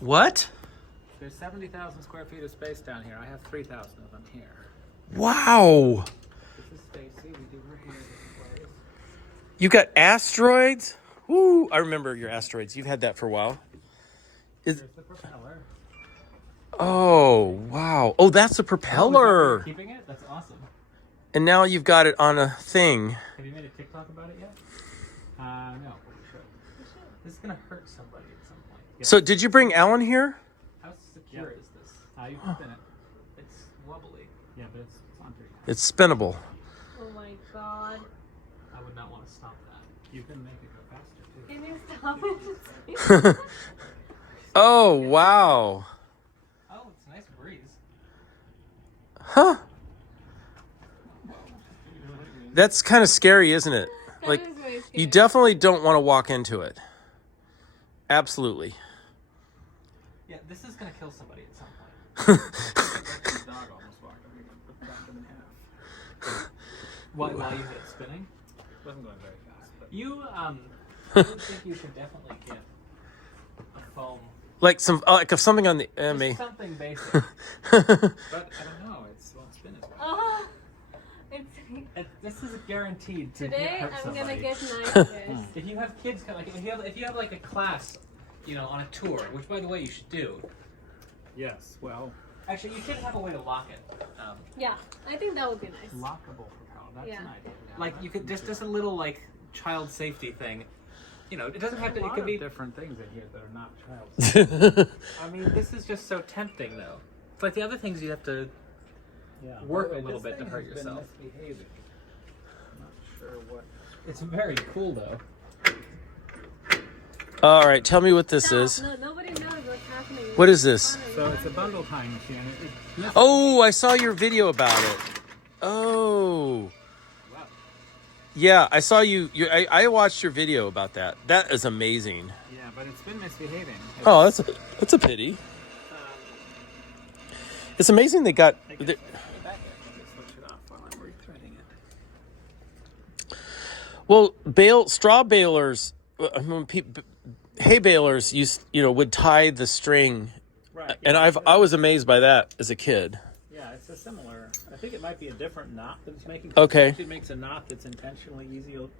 What? There's 70,000 square feet of space down here. I have 3,000 of them here. Wow. This is Stacy. We do her hair different ways. You got asteroids? Woo! I remember your asteroids. You've had that for a while. Here's the propeller. Oh, wow. Oh, that's a propeller. Keeping it? That's awesome. And now you've got it on a thing. Have you made a TikTok about it yet? No, but we should. This is going to hurt somebody at some point. Yeah. So did you bring Alan here? How secure is this? You can spin it. It's wobbly. Yeah, but it's on pretty high. It's spinnable. Oh my god. I would not want to stop that. You can make it go faster, too. Can you stop it? Oh, wow. Oh, it's a nice breeze. Huh. That's kind of scary, isn't it? Like, you definitely don't want to walk into it. Absolutely. Yeah, this is going to kill somebody at some point. This dog almost walked over here. Cracked him in half. While you had it spinning? It wasn't going very fast. But you, I would think you should definitely get a foam. Like something on the Just something basic. But I don't know. It won't spin as well. This is guaranteed to Today hurt I'm somebody. gonna get nice. If you have kids, like if you have like a class, on a tour, which by the way you should do. Yes. Well, actually, you should have a way to lock it. Yeah, I think that would be nice. Lockable propeller. That's Yeah. an idea. Like you could just a little like child safety thing. It doesn't have to. It could be different things in here that are not child safety. I mean, this is just so tempting, though. It's like the other things you have to work a little bit to hurt yourself. Misbehaving. I'm not sure what. It's very cool, though. All right, tell me what this is. No, nobody knows what's happening. What is this? So it's a bundle tying machine. Oh, I saw your video about it. Oh. Wow. Yeah, I saw I watched your video about that. That is amazing. Yeah, but it's been misbehaving. Oh, that's a pity. It's amazing they got. Well, straw balers, hay balers would tie the string, Right. and I was amazed by that as a kid. Yeah, it's a similar. I think it might be a different knot that it's making. Okay. It makes a knot that's intentionally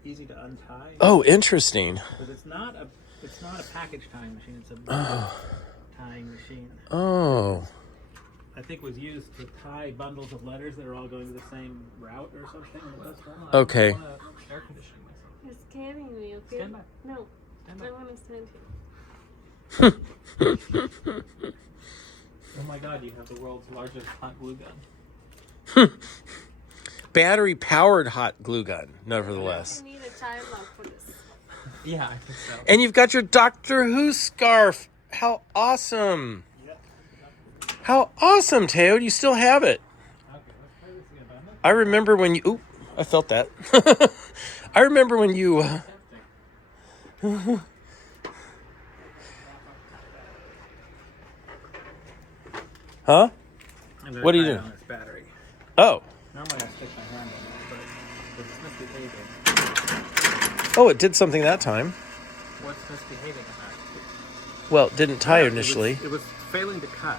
easy to untie. Oh, interesting. Because it's not a package tying machine. It's a bundle tying machine. Oh. I think was used to tie bundles of letters that are all going to the same route or something. Okay. I want to air conditioning myself. You're scaring me, okay? Stand by. No, Stand by. I want to stand here. Oh my God! You have the world's largest hot glue gun. Battery powered hot glue gun, nevertheless. I need a child lock for this. Yeah, I think so. And you've got your Doctor Who scarf. How awesome! How awesome, Theo! You still have it. Okay, let's try this again. I remember when you. Ooh, I felt that. I remember when you. Huh? What are you doing? On this battery. Oh. Normally I stick my hand on it, but it's misbehaving. Oh, it did something that time. What's misbehaving about it? Well, it didn't tie initially. It was failing to cut.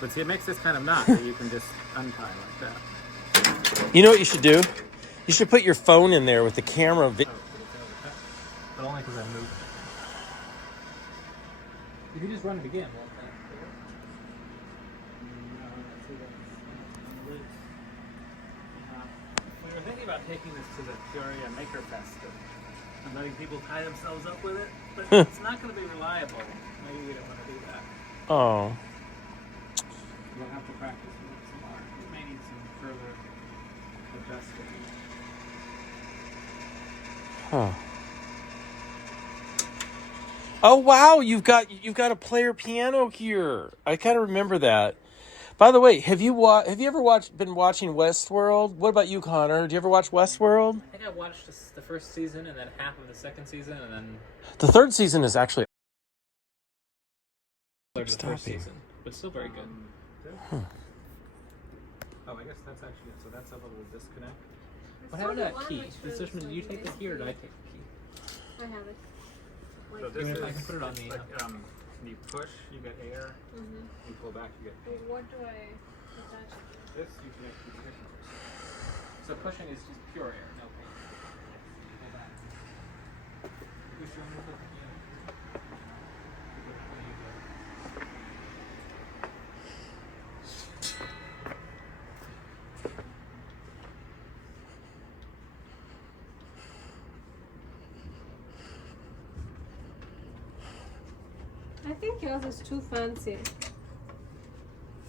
But see, it makes this kind of knot that you can just untie like that. You know what you should do? You should put your phone in there with the camera. But only because I moved. If you just run it again, won't that clear? We were thinking about taking this to the Peoria Maker Fest and letting people tie themselves up with it, but it's not going to be reliable. Maybe we don't want to do that. Oh. We'll have to practice with it some more. We may need some further adjusting. Huh. Oh wow, you've got a player piano here. I kind of remember that. By the way, have you ever been watching Westworld? What about you, Connor? Do you ever watch Westworld? I think I watched the first season and then half of the second season and then The third season is actually. the first season, but still very good. Huh. Oh, I guess that's actually it. So that's a little disconnect. There's What happened to that only key? one which Did was you take the key or did I take the key? I have it. So this Like, is, I can put it on the. When you push, you get air. Mm-hmm. You pull back, you get paint. What do I attach it to? This you connect to the ignition. So pushing is just pure air, no paint. Pull back. Push on with it. I think yours is too fancy.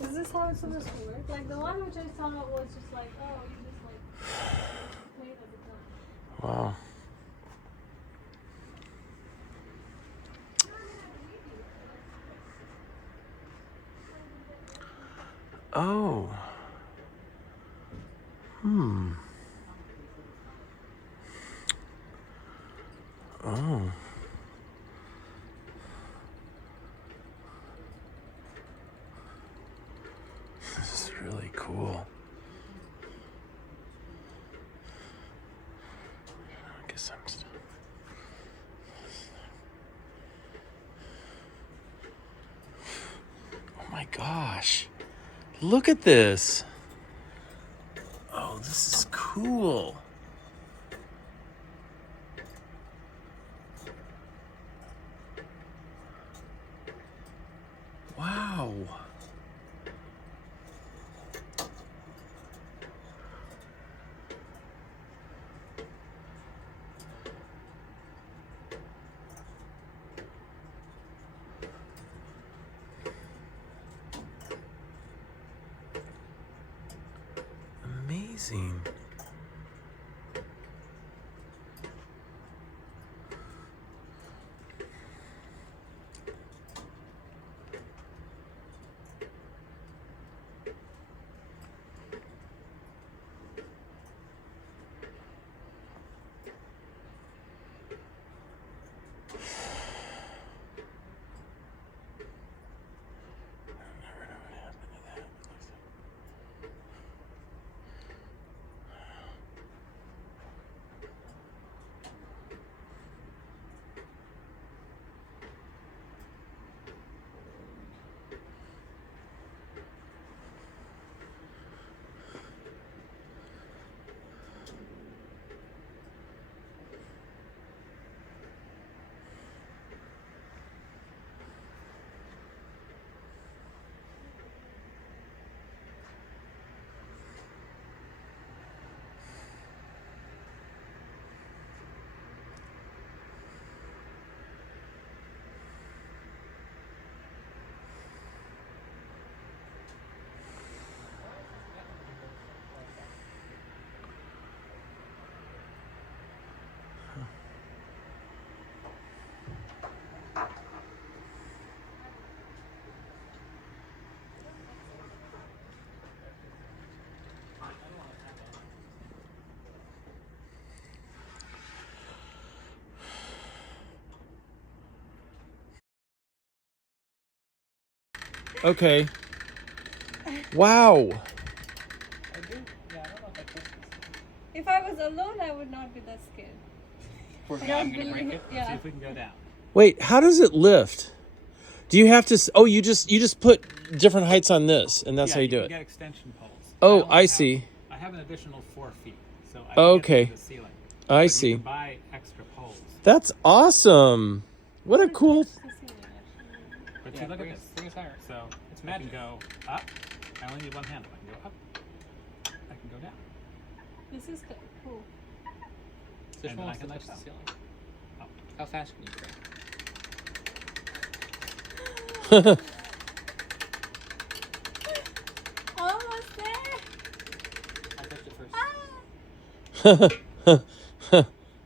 Is this how it's supposed to work? Like the one which I saw was just like, oh, you just like play it at the time. Wow. Oh. Hmm. Oh. This is really cool. I guess I'm still. Oh my gosh. Look at this. Oh, this is cool. Wow. Amazing. Okay. Wow. I do. Yeah, I don't know if I pushed this. If I was alone, I would not be that scared. I'm gonna break it. Yeah. See if we can go down. Wait, how does it lift? Do you have to? Oh, you just put different heights on this, and that's how you do can it. Get extension poles. Oh, only I have- see. I have an additional 4 feet, so I Oh, can get okay. to the ceiling. I But see. You can buy extra poles. That's awesome. What a cool. But see, look at this. Bring it higher. So it's magic. I can go up. I only need one handle. I can go up. I can go down. This is cool. And then I can touch the ceiling. Oh. How fast can you go? Almost there. I touched it first.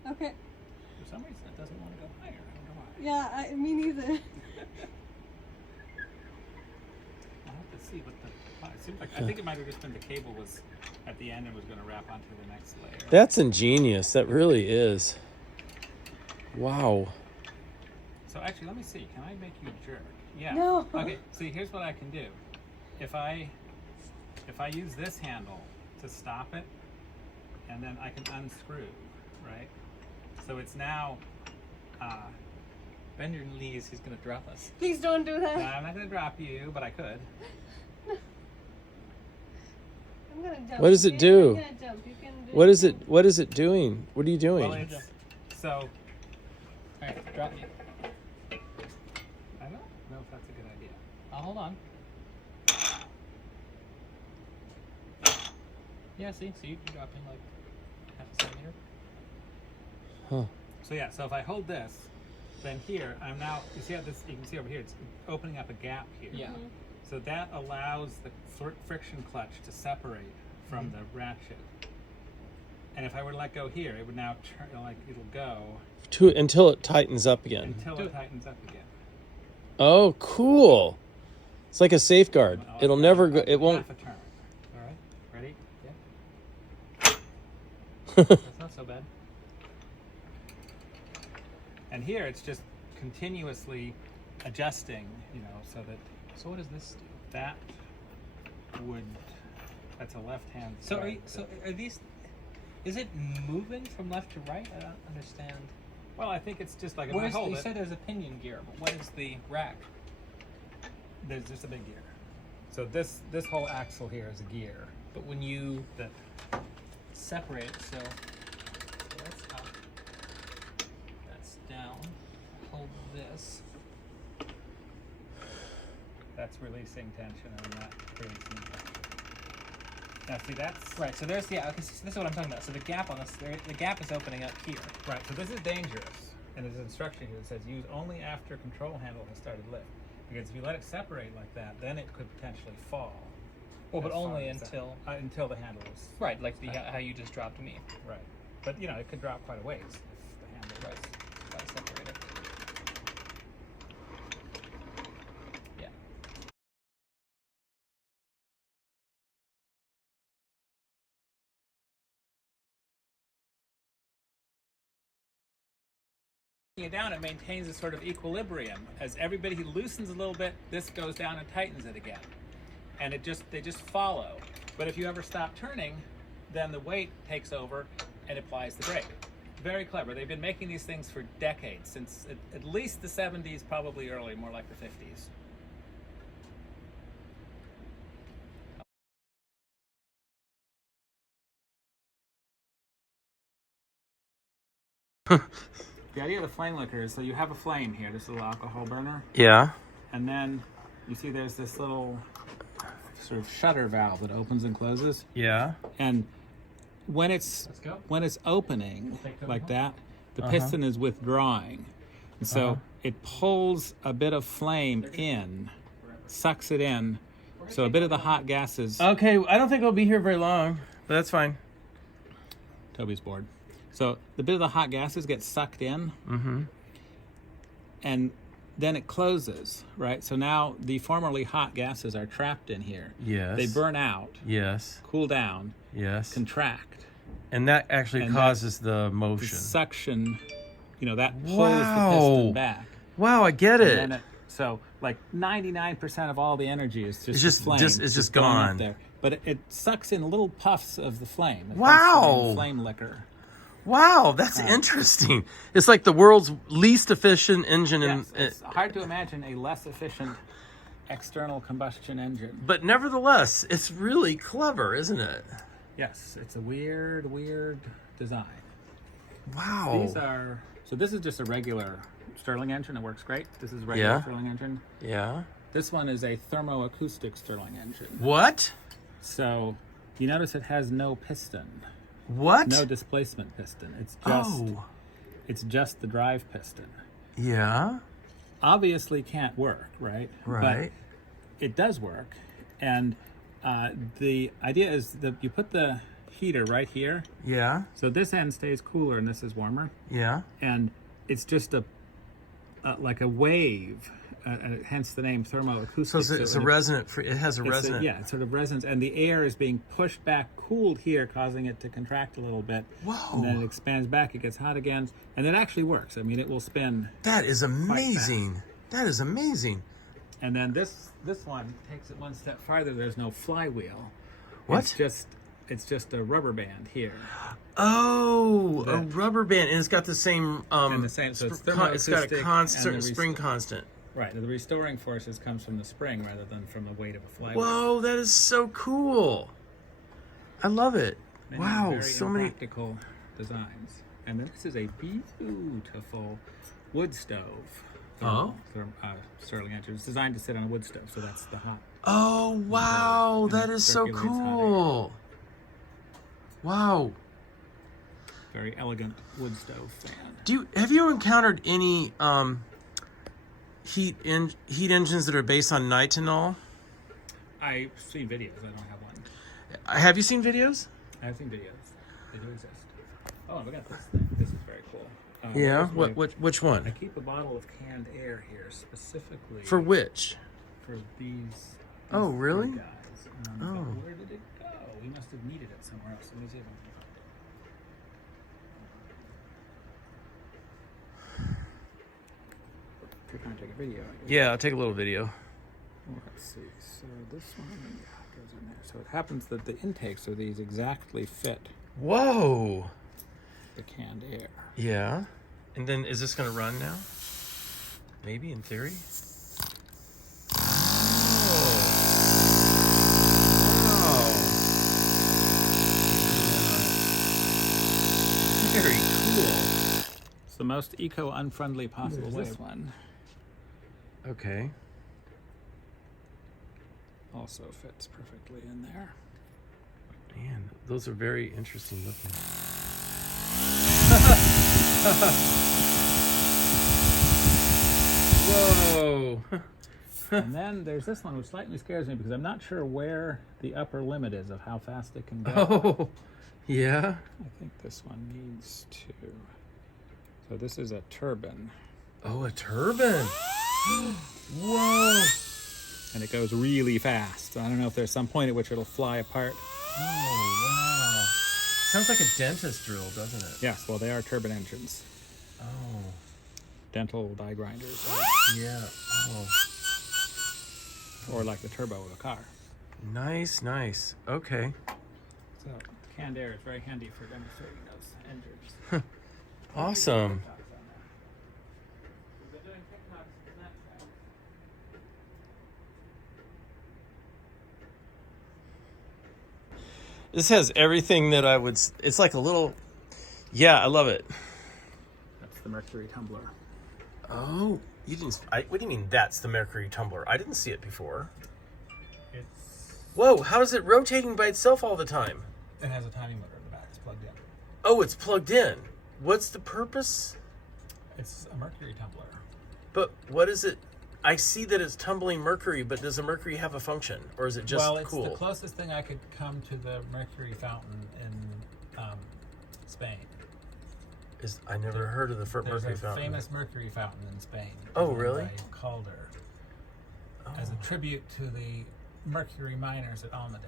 Okay. For some reason, it doesn't want to go higher. I don't know why. Yeah, me neither. I'll have to see what the. It seems like, I think it might have just been the cable was at the end and was going to wrap onto the next layer. That's ingenious. That really is. Wow. So actually, let me see. Can I make you a jerk? Yeah. No. Okay. See, here's what I can do. If I use this handle to stop it, and then I can unscrew, right? So it's now Bend your knees. He's gonna drop us. Please don't do that. No, I'm not gonna drop you, but I could. I'm gonna jump. What does it okay? do? I'm gonna jump. You can do What is it? What is it doing? What are you doing? Well, it's, so, all right, drop me. I don't know if that's a good idea. I'll hold on. Yeah, see, so you're dropping like half a centimeter. Huh. So yeah, so if I hold this, then here I'm now. You see how this? You can see over here. It's opening up a gap here. Yeah. Mm-hmm. So that allows the friction clutch to separate from the ratchet. And if I were to let go here, it would now turn like it'll go Until it tightens up again. until it tightens up again. Oh, cool! It's like a safeguard. It'll never go. It won't. Half a turn. All right. Ready? Yeah. That's not so bad. And here it's just continuously adjusting, you know, so that. So what does this do? That would. That's a left-hand. So side. so are these? Is it moving from left to right? I don't understand. Well, I think it's just like if I hold You Oh, said it. there's a pinion gear, but what is the rack? There's just a big gear. So this whole axle here is a gear. But when you That separate, so that's up, that's down. Hold this. That's releasing tension, and that creates new tension. Now, see, that's Right. So there's okay, so this is what I'm talking about. So the gap on this, the gap is opening up here. right. So this is dangerous, and there's an instruction here that says use only after control handle has started lift, because if you let it separate like that, then it could potentially fall. Well, but as far only as that- until the handle is Right, like how you just dropped me. right. But you know, it could drop quite a ways if the handle Right. Got to separate it. Yeah. It down, it maintains a sort of equilibrium. As everybody loosens a little bit, this goes down and tightens it again, and they just follow. But if you ever stop turning, then the weight takes over and applies the brake. Very clever. They've been making these things for decades, since at least the 70s, probably early, more like the 50s. The idea of the flame licker is so you have a flame here, this little alcohol burner, Yeah. and then you see there's this little sort of shutter valve that opens and closes. Yeah. And when it's opening like that, the piston is withdrawing. And so it pulls a bit of flame in, sucks it in, so a bit of the hot gases. Okay. I don't think we'll be here very long, but that's fine. Toby's bored. So the bit of the hot gases get sucked in, and then it closes, right? So now the formerly hot gases are trapped in here. Yes. They burn out, Yes. cool down, Yes. contract. And that actually And causes the The motion. suction, you know, that pulls the Wow. piston back. Wow, I get And it. then so like 99% of all the energy is just It's just- the flame. it's just going up gone. there. But it sucks in little puffs of the flame. It's Wow. like flame liquor. Wow, that's interesting. It's like the world's least efficient engine, Yes, it's hard to imagine a less efficient external combustion engine. but nevertheless, it's really clever, isn't it? Yes, it's a weird design. Wow. These are so. This is just a regular Stirling engine. It works great. This is a regular Yeah. Stirling engine. Yeah. This one is a thermoacoustic Stirling engine. What? So you notice it has no piston, What? no displacement piston. It's just the drive piston. Yeah. Obviously can't work, right? Right. But it does work, and the idea is that you put the heater right here, Yeah. so this end stays cooler and this is warmer, Yeah. and it's just like a wave, hence the name thermoacoustic. So it's a resonant. It has a resonant. Yeah, it's sort of resonance, and the air is being pushed back, cooled here, causing it to contract a little bit. Whoa. And then it expands back, it gets hot again, and it actually works. I mean, it will spin. That is amazing. That is amazing. And then this one takes it one step farther. There's no flywheel. What? It's just It's just a rubber band here. Oh, a rubber band, and it's got the same And the same, so it's it's got a thermoacoustic constant and the spring constant. Right, the restoring forces comes from the spring rather than from the weight of a flywheel. Whoa, that is so cool. I love it. Many Wow, very so many practical designs. And then this is a beautiful wood stove. Sterling engine. It's designed to sit on a wood stove, so that's the hot. Oh, wow, And that it is so circulates hot air. cool. Wow. Very elegant wood stove fan. Have you encountered any heat engines that are based on nitinol? I've seen videos. I don't have one. Have you seen videos? I have seen videos. They do exist. Oh, look at this thing. This is very cool. Yeah. Here's Which I one? keep a bottle of canned air here specifically For which? for these Oh, really? guys. But Oh. where did it go? We must have needed it somewhere else. Let me see if I can. If you're trying to take a video. Yeah, I'll take a little video. Let's see. So this one goes in there. So it happens that the intakes of these exactly fit Whoa. the canned air. Yeah. And then is this going to run now? Maybe in theory. Oh. Wow. Very cool. It's the most eco-unfriendly possible way. This one Okay. also fits perfectly in there. Man, those are very interesting looking. Whoa. And then there's this one, which slightly scares me because I'm not sure where the upper limit is of how fast it can go. Oh, yeah. I think this one needs to. So this is a turbine. Oh, a turbine. Whoa. And it goes really fast. I don't know if there's some point at which it'll fly apart. Oh, wow. Sounds like a dentist drill, doesn't it? Yes, well, they are turbine engines. Oh, Dental die grinders. yeah. Oh, Or like the turbo of a car. nice, nice. Okay. So canned air is very handy for demonstrating those engines. Awesome. This has everything that I would. It's like a little. Yeah, I love it. That's the mercury tumbler. Oh, you didn't. What do you mean that's the mercury tumbler? I didn't see it before. It's Whoa, how is it rotating by itself all the time? It has a timing motor in the back. It's plugged in. Oh, it's plugged in. What's the purpose? It's a mercury tumbler. But what is it? I see that it's tumbling mercury, but does the mercury have a function? Or is it just Well, it's cool? the closest thing I could come to the mercury fountain in Spain. I never heard of the There's mercury a fountain. famous mercury fountain in Spain. Oh, designed really? by Calder, as a tribute to the mercury miners at Almaden.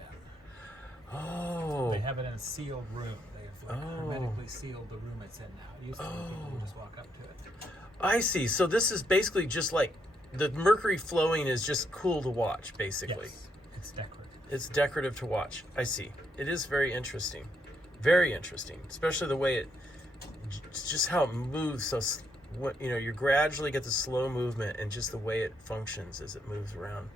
Oh. They have it in a sealed room. They've Oh. hermetically sealed the room it's in now. It used to be people would just walk up to it. I see. So this is basically just like the mercury flowing is just cool to watch, basically. Yes, it's decorative. It's decorative to watch. I see. It is very interesting. Very interesting. Especially the way just how it moves. So, you gradually get the slow movement and just the way it functions as it moves around.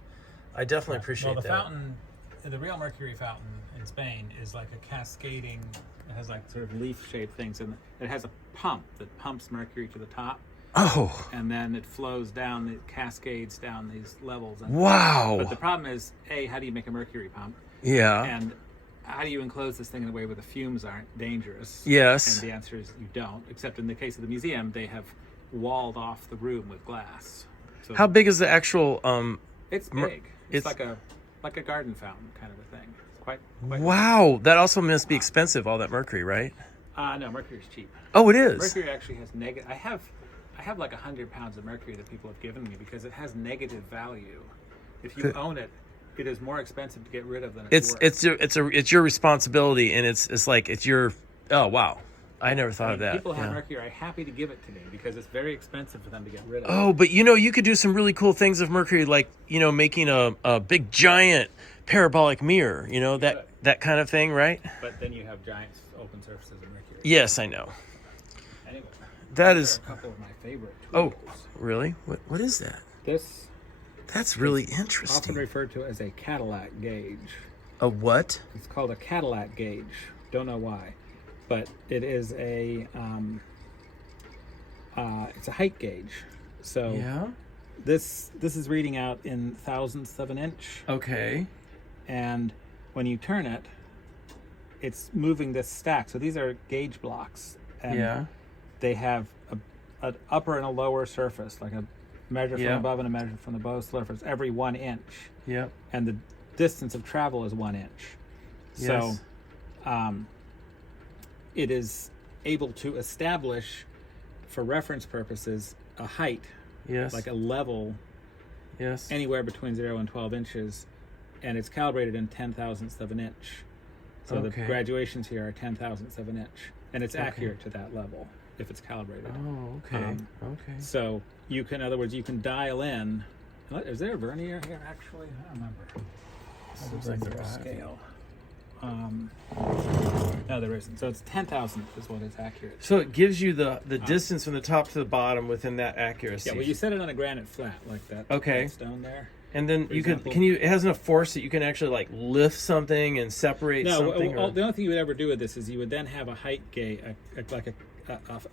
I definitely appreciate Well, the that. fountain, the real mercury fountain in Spain is like a cascading, it has like sort of leaf-shaped things, and it has a pump that pumps mercury to the top. Oh, And then it flows down, it cascades down these levels. And, wow. But the problem is, A, how do you make a mercury pump? Yeah. And how do you enclose this thing in a way where the fumes aren't dangerous? Yes. And the answer is you don't, except in the case of the museum, they have walled off the room with glass. So How big is the actual it's big. It's it's- like a garden fountain kind of a thing. It's quite Wow, that also must be expensive, all that mercury, right? No, mercury's cheap. Oh, it is. Mercury actually has negative. I have like 100 pounds of mercury that people have given me because it has negative value. If you own it, it is more expensive to get rid of than it's worth. It's your responsibility, and it's like it's your. Oh, wow. I never thought of that. People have yeah. mercury are happy to give it to me because it's very expensive for them to get rid of. Oh, but you could do some really cool things with mercury, like making a big giant parabolic mirror, you know, that kind of thing, right? But then you have giant open surfaces of Mercury. Yes, I know. Anyway, That these is. are a couple of my favorite Oh, tools. really? What is that? This That's really often interesting. referred to as a Cadillac gauge. A what? It's called a Cadillac gauge. Don't know why, but it is a it's a height gauge. So Yeah. this is reading out in thousandths of an inch, Okay. and when you turn it, it's moving this stack. So these are gauge blocks, and Yeah. they have an upper and a lower surface, like a measure from Yeah. above and a measure from the below surface every 1 inch, Yep. and the distance of travel is 1 inch. So Yes. it is able to establish, for reference purposes, a height, Yes. like a level, yes. anywhere between 0 and 12 inches, and it's calibrated in 10,000ths of an inch. So Okay. the graduations here are 10,000ths of an inch, and it's accurate to that level if it's calibrated. Oh, okay. Okay. So you can, in other words, you can dial in. Is there a vernier here, actually? I don't remember. Seems Like like there's a there scale. No, there isn't. So it's 10,000th is what is accurate. So it gives you the distance from the top to the bottom within that accuracy. Yeah, well, you set it on a granite flat like that. Okay. that stone there. And then For you example- it has enough force that you can actually like lift something and separate No, something. or- the only thing you would ever do with this is you would then have a height gauge, like a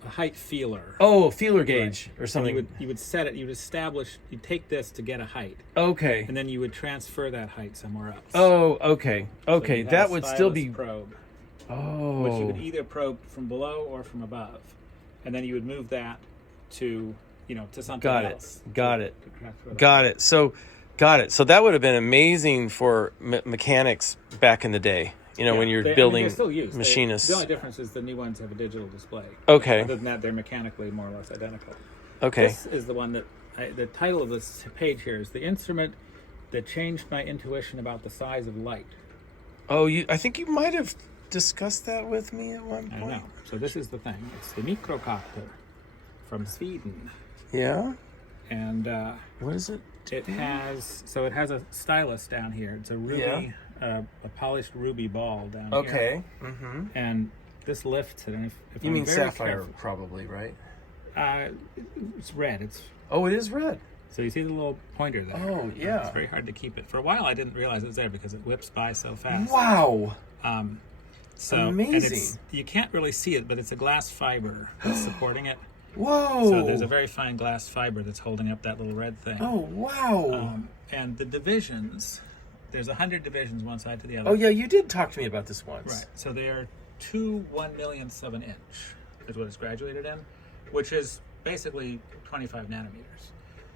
height feeler. Oh, feeler gauge or And something. you would set it. You would establish. You take this to get a height, Okay. and then you would transfer that height somewhere else. Oh, okay. So Okay, you'd have that a would still stylus be. probe, Oh. which you would either probe from below or from above, and then you would move that to to something Got it. else. Got it. to transfer that. Got it. So that would have been amazing for mechanics back in the day. When you're building they're still used. machinists. The only difference is the new ones have a digital display. Okay. Other than that, they're mechanically more or less identical. Okay. This is the one that the title of this page here is "The Instrument That Changed My Intuition About the Size of Light." Oh, I think you might have discussed that with me at one point. I don't know. So this is the thing. It's the Mikrokopter from Sweden, Yeah. and What is it? it has a stylus down here. It's a ruby, a polished ruby ball down here. Okay. Mm-hmm. And this lifts it. And if You I'm mean very sapphire, careful- probably, right? It's red. It's Oh, it is red. so you see the little pointer there. Oh, yeah. It's very hard to keep it. For a while, I didn't realize it was there because it whips by so fast. Wow. So Amazing. And you can't really see it, but it's a glass fiber that's supporting it. Whoa. So there's a very fine glass fiber that's holding up that little red thing. Oh, wow. And the divisions, there's 100 divisions one side to the other. Oh, yeah, you did talk to me about this once. Right. So they are 2 1/millionths of an inch is what it's graduated in, which is basically 25 nanometers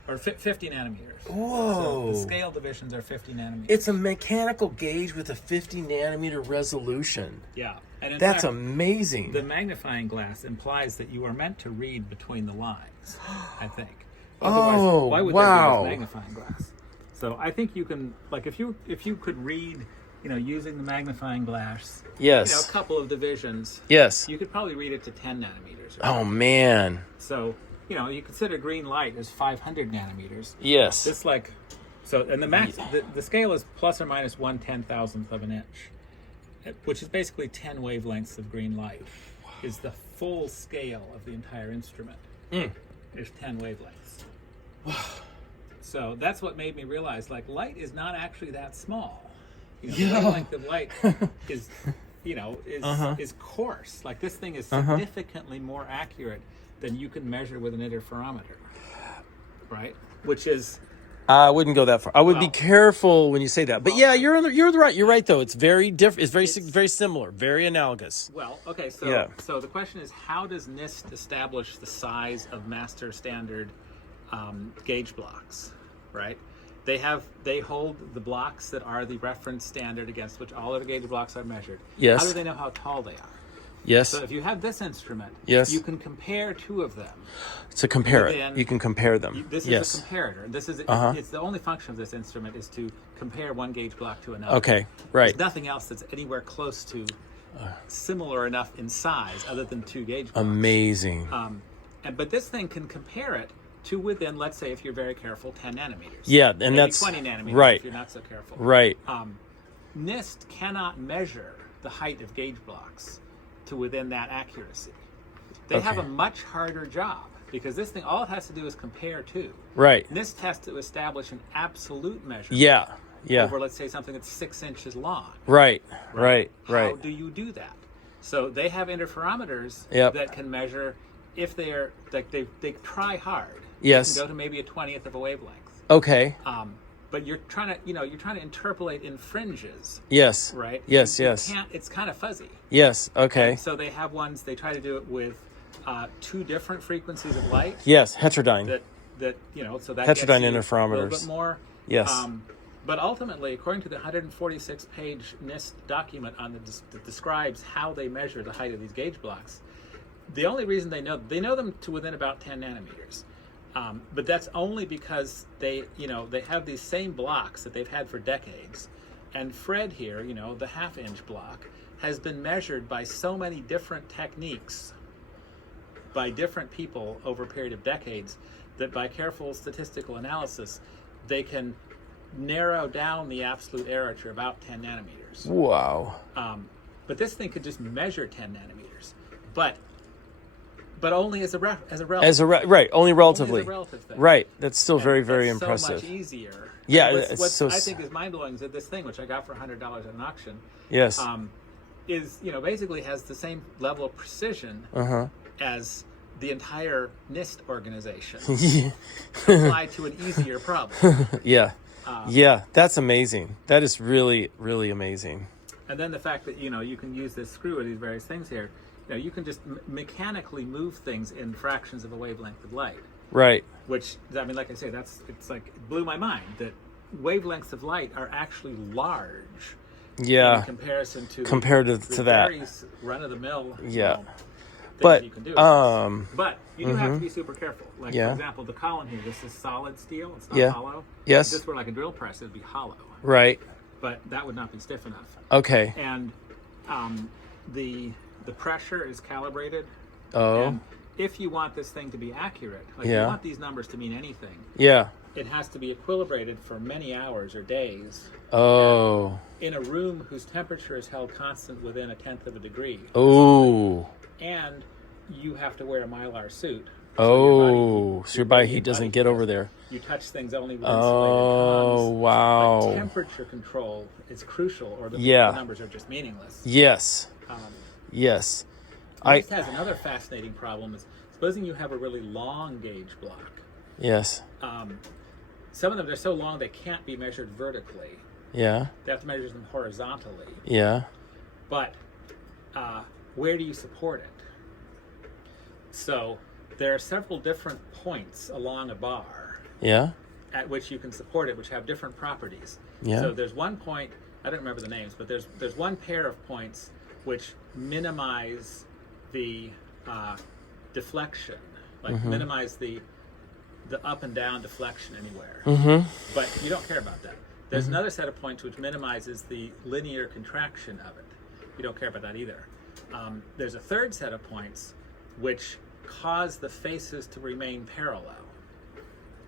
or 50 nanometers. Whoa. So the scale divisions are 50 nanometers. It's a mechanical gauge with a 50 nanometer resolution. Yeah. And in That's fact, amazing. the magnifying glass implies that you are meant to read between the lines, I think. Oh, why would wow. there be this magnifying glass? So I think you can, like, if you could read, using the magnifying glass, Yes. a couple of divisions, Yes. you could probably read it to 10 nanometers. Oh, man. So, you consider green light as 500 nanometers. Yes. And the max, the scale is plus or minus 1/10,000th of an inch, which is basically 10 wavelengths of green light, is the full scale of the entire instrument. Is 10 wavelengths. So that's what made me realize, light is not actually that small. The wavelength of light is, is coarse. Like, this thing is significantly more accurate than you can measure with an interferometer, right? Which is I wouldn't go that far. I would be Well- careful when you say that. But yeah, you're right. You're right, though. It's very different. It's very similar, very analogous. well, okay. So Yeah. so the question is, how does NIST establish the size of master standard gauge blocks? Right? They hold the blocks that are the reference standard against which all other gauge blocks are measured. Yes. How do they know how tall they are? Yes. So if you have this instrument, Yes. you can compare two of them. To compare Within- it, you can compare them. This yes. is a comparator. This is it's the only function of this instrument is to compare one gauge block to another. Okay. Right. There's nothing else that's anywhere close to similar enough in size other than two gauge blocks. Amazing. But this thing can compare it to within, let's say, if you're very careful, 10 nanometers. Yeah, and Maybe that's 20 nanometers right. if you're not so careful. Right. NIST cannot measure the height of gauge blocks to within that accuracy. They have a much harder job because this thing, all it has to do is compare to. Right. NIST has to establish an absolute measure. Yeah. Yeah. Over, let's say, something that's 6 inches long. Right. Right. How do you do that? So they have interferometers that can measure if they're like they try hard. Yes. They can go to maybe a 20th of a wavelength. Okay. But you're trying to interpolate in fringes. Yes. Right? Yes, you yes. can't, it's kind of fuzzy. Yes, okay. And so they have ones, they try to do it with 2 different frequencies of light. Yes, heterodyne. That so that Heterodyne gets you interferometers. a little bit more. Yes. But ultimately, according to the 146-page NIST document that describes how they measure the height of these gauge blocks, the only reason they know them to within about 10 nanometers. But that's only because they have these same blocks that they've had for decades. And Fred here, the half-inch block, has been measured by so many different techniques by different people over a period of decades that by careful statistical analysis, they can narrow down the absolute error to about 10 nanometers. Wow. But this thing could just measure 10 nanometers. But only as a relative. Right, only relatively. Only as a relative thing. Right, that's still And very, very that's impressive. So much easier. Yeah, What so I think is mind-blowing is that this thing, which I got for $100 at an auction, yes, is basically has the same level of precision as the entire NIST organization applied to an easier problem. Yeah, yeah, that's amazing. That is really, really amazing. And then the fact that you can use this screw or these various things here. You can just mechanically move things in fractions of a wavelength of light. Right. Which, I mean, like I say, it blew my mind that wavelengths of light are actually large. Yeah. In comparison to that. Very run-of-the-mill. Yeah. But you can do. But you do have to be super careful. Like for example, the column here. This is solid steel. It's not hollow. Yes. If this were like a drill press, it'd be hollow. Right. But that would not be stiff enough. Okay. And the pressure is calibrated. Oh. And if you want this thing to be accurate, like you want these numbers to mean anything. Yeah. It has to be equilibrated for many hours or days. Oh. In a room whose temperature is held constant within 1/10 of a degree. Oh. And you have to wear a Mylar suit. So your body heat doesn't get over there. You touch things only with insulated comms. Wow. But temperature control is crucial, or the numbers are just meaningless. Yes. Yes. This has another fascinating problem. Is supposing you have a really long gauge block. Yes. Some of them, they're so long they can't be measured vertically. Yeah. They have to measure them horizontally. Yeah. But where do you support it? So there are several different points along a bar. Yeah. At which you can support it, which have different properties. Yeah. So there's one point, I don't remember the names, but there's one pair of points which minimize the deflection, like minimize the up and down deflection anywhere. But you don't care about that. There's another set of points which minimizes the linear contraction of it. You don't care about that either. There's a third set of points which cause the faces to remain parallel.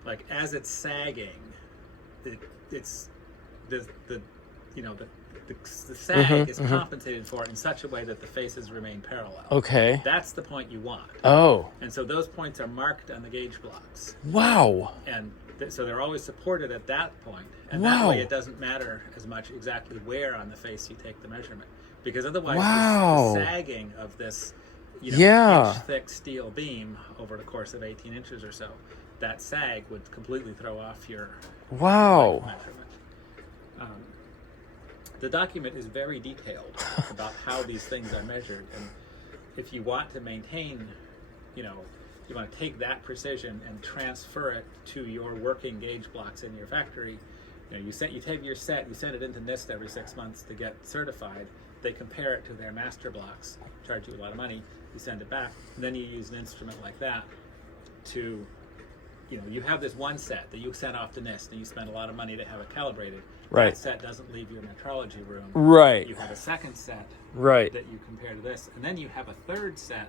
Like as it's sagging, it's the sag is compensated for in such a way that the faces remain parallel. Okay. That's the point you want. Oh. And so those points are marked on the gauge blocks. Wow. And so they're always supported at that point. And that way it doesn't matter as much exactly where on the face you take the measurement. Because otherwise the sagging of this inch-thick steel beam over the course of 18 inches or so, that sag would completely throw off your measurement. The document is very detailed about how these things are measured, and if you want to maintain, you want to take that precision and transfer it to your working gauge blocks in your factory. You take your set, you send it into NIST every 6 months to get certified. They compare it to their master blocks, charge you a lot of money. You send it back, and then you use an instrument like that to, you have this one set that you send off to NIST, and you spend a lot of money to have it calibrated. Right. That set doesn't leave your metrology room. Right. You have a second set that you compare to this, and then you have a third set,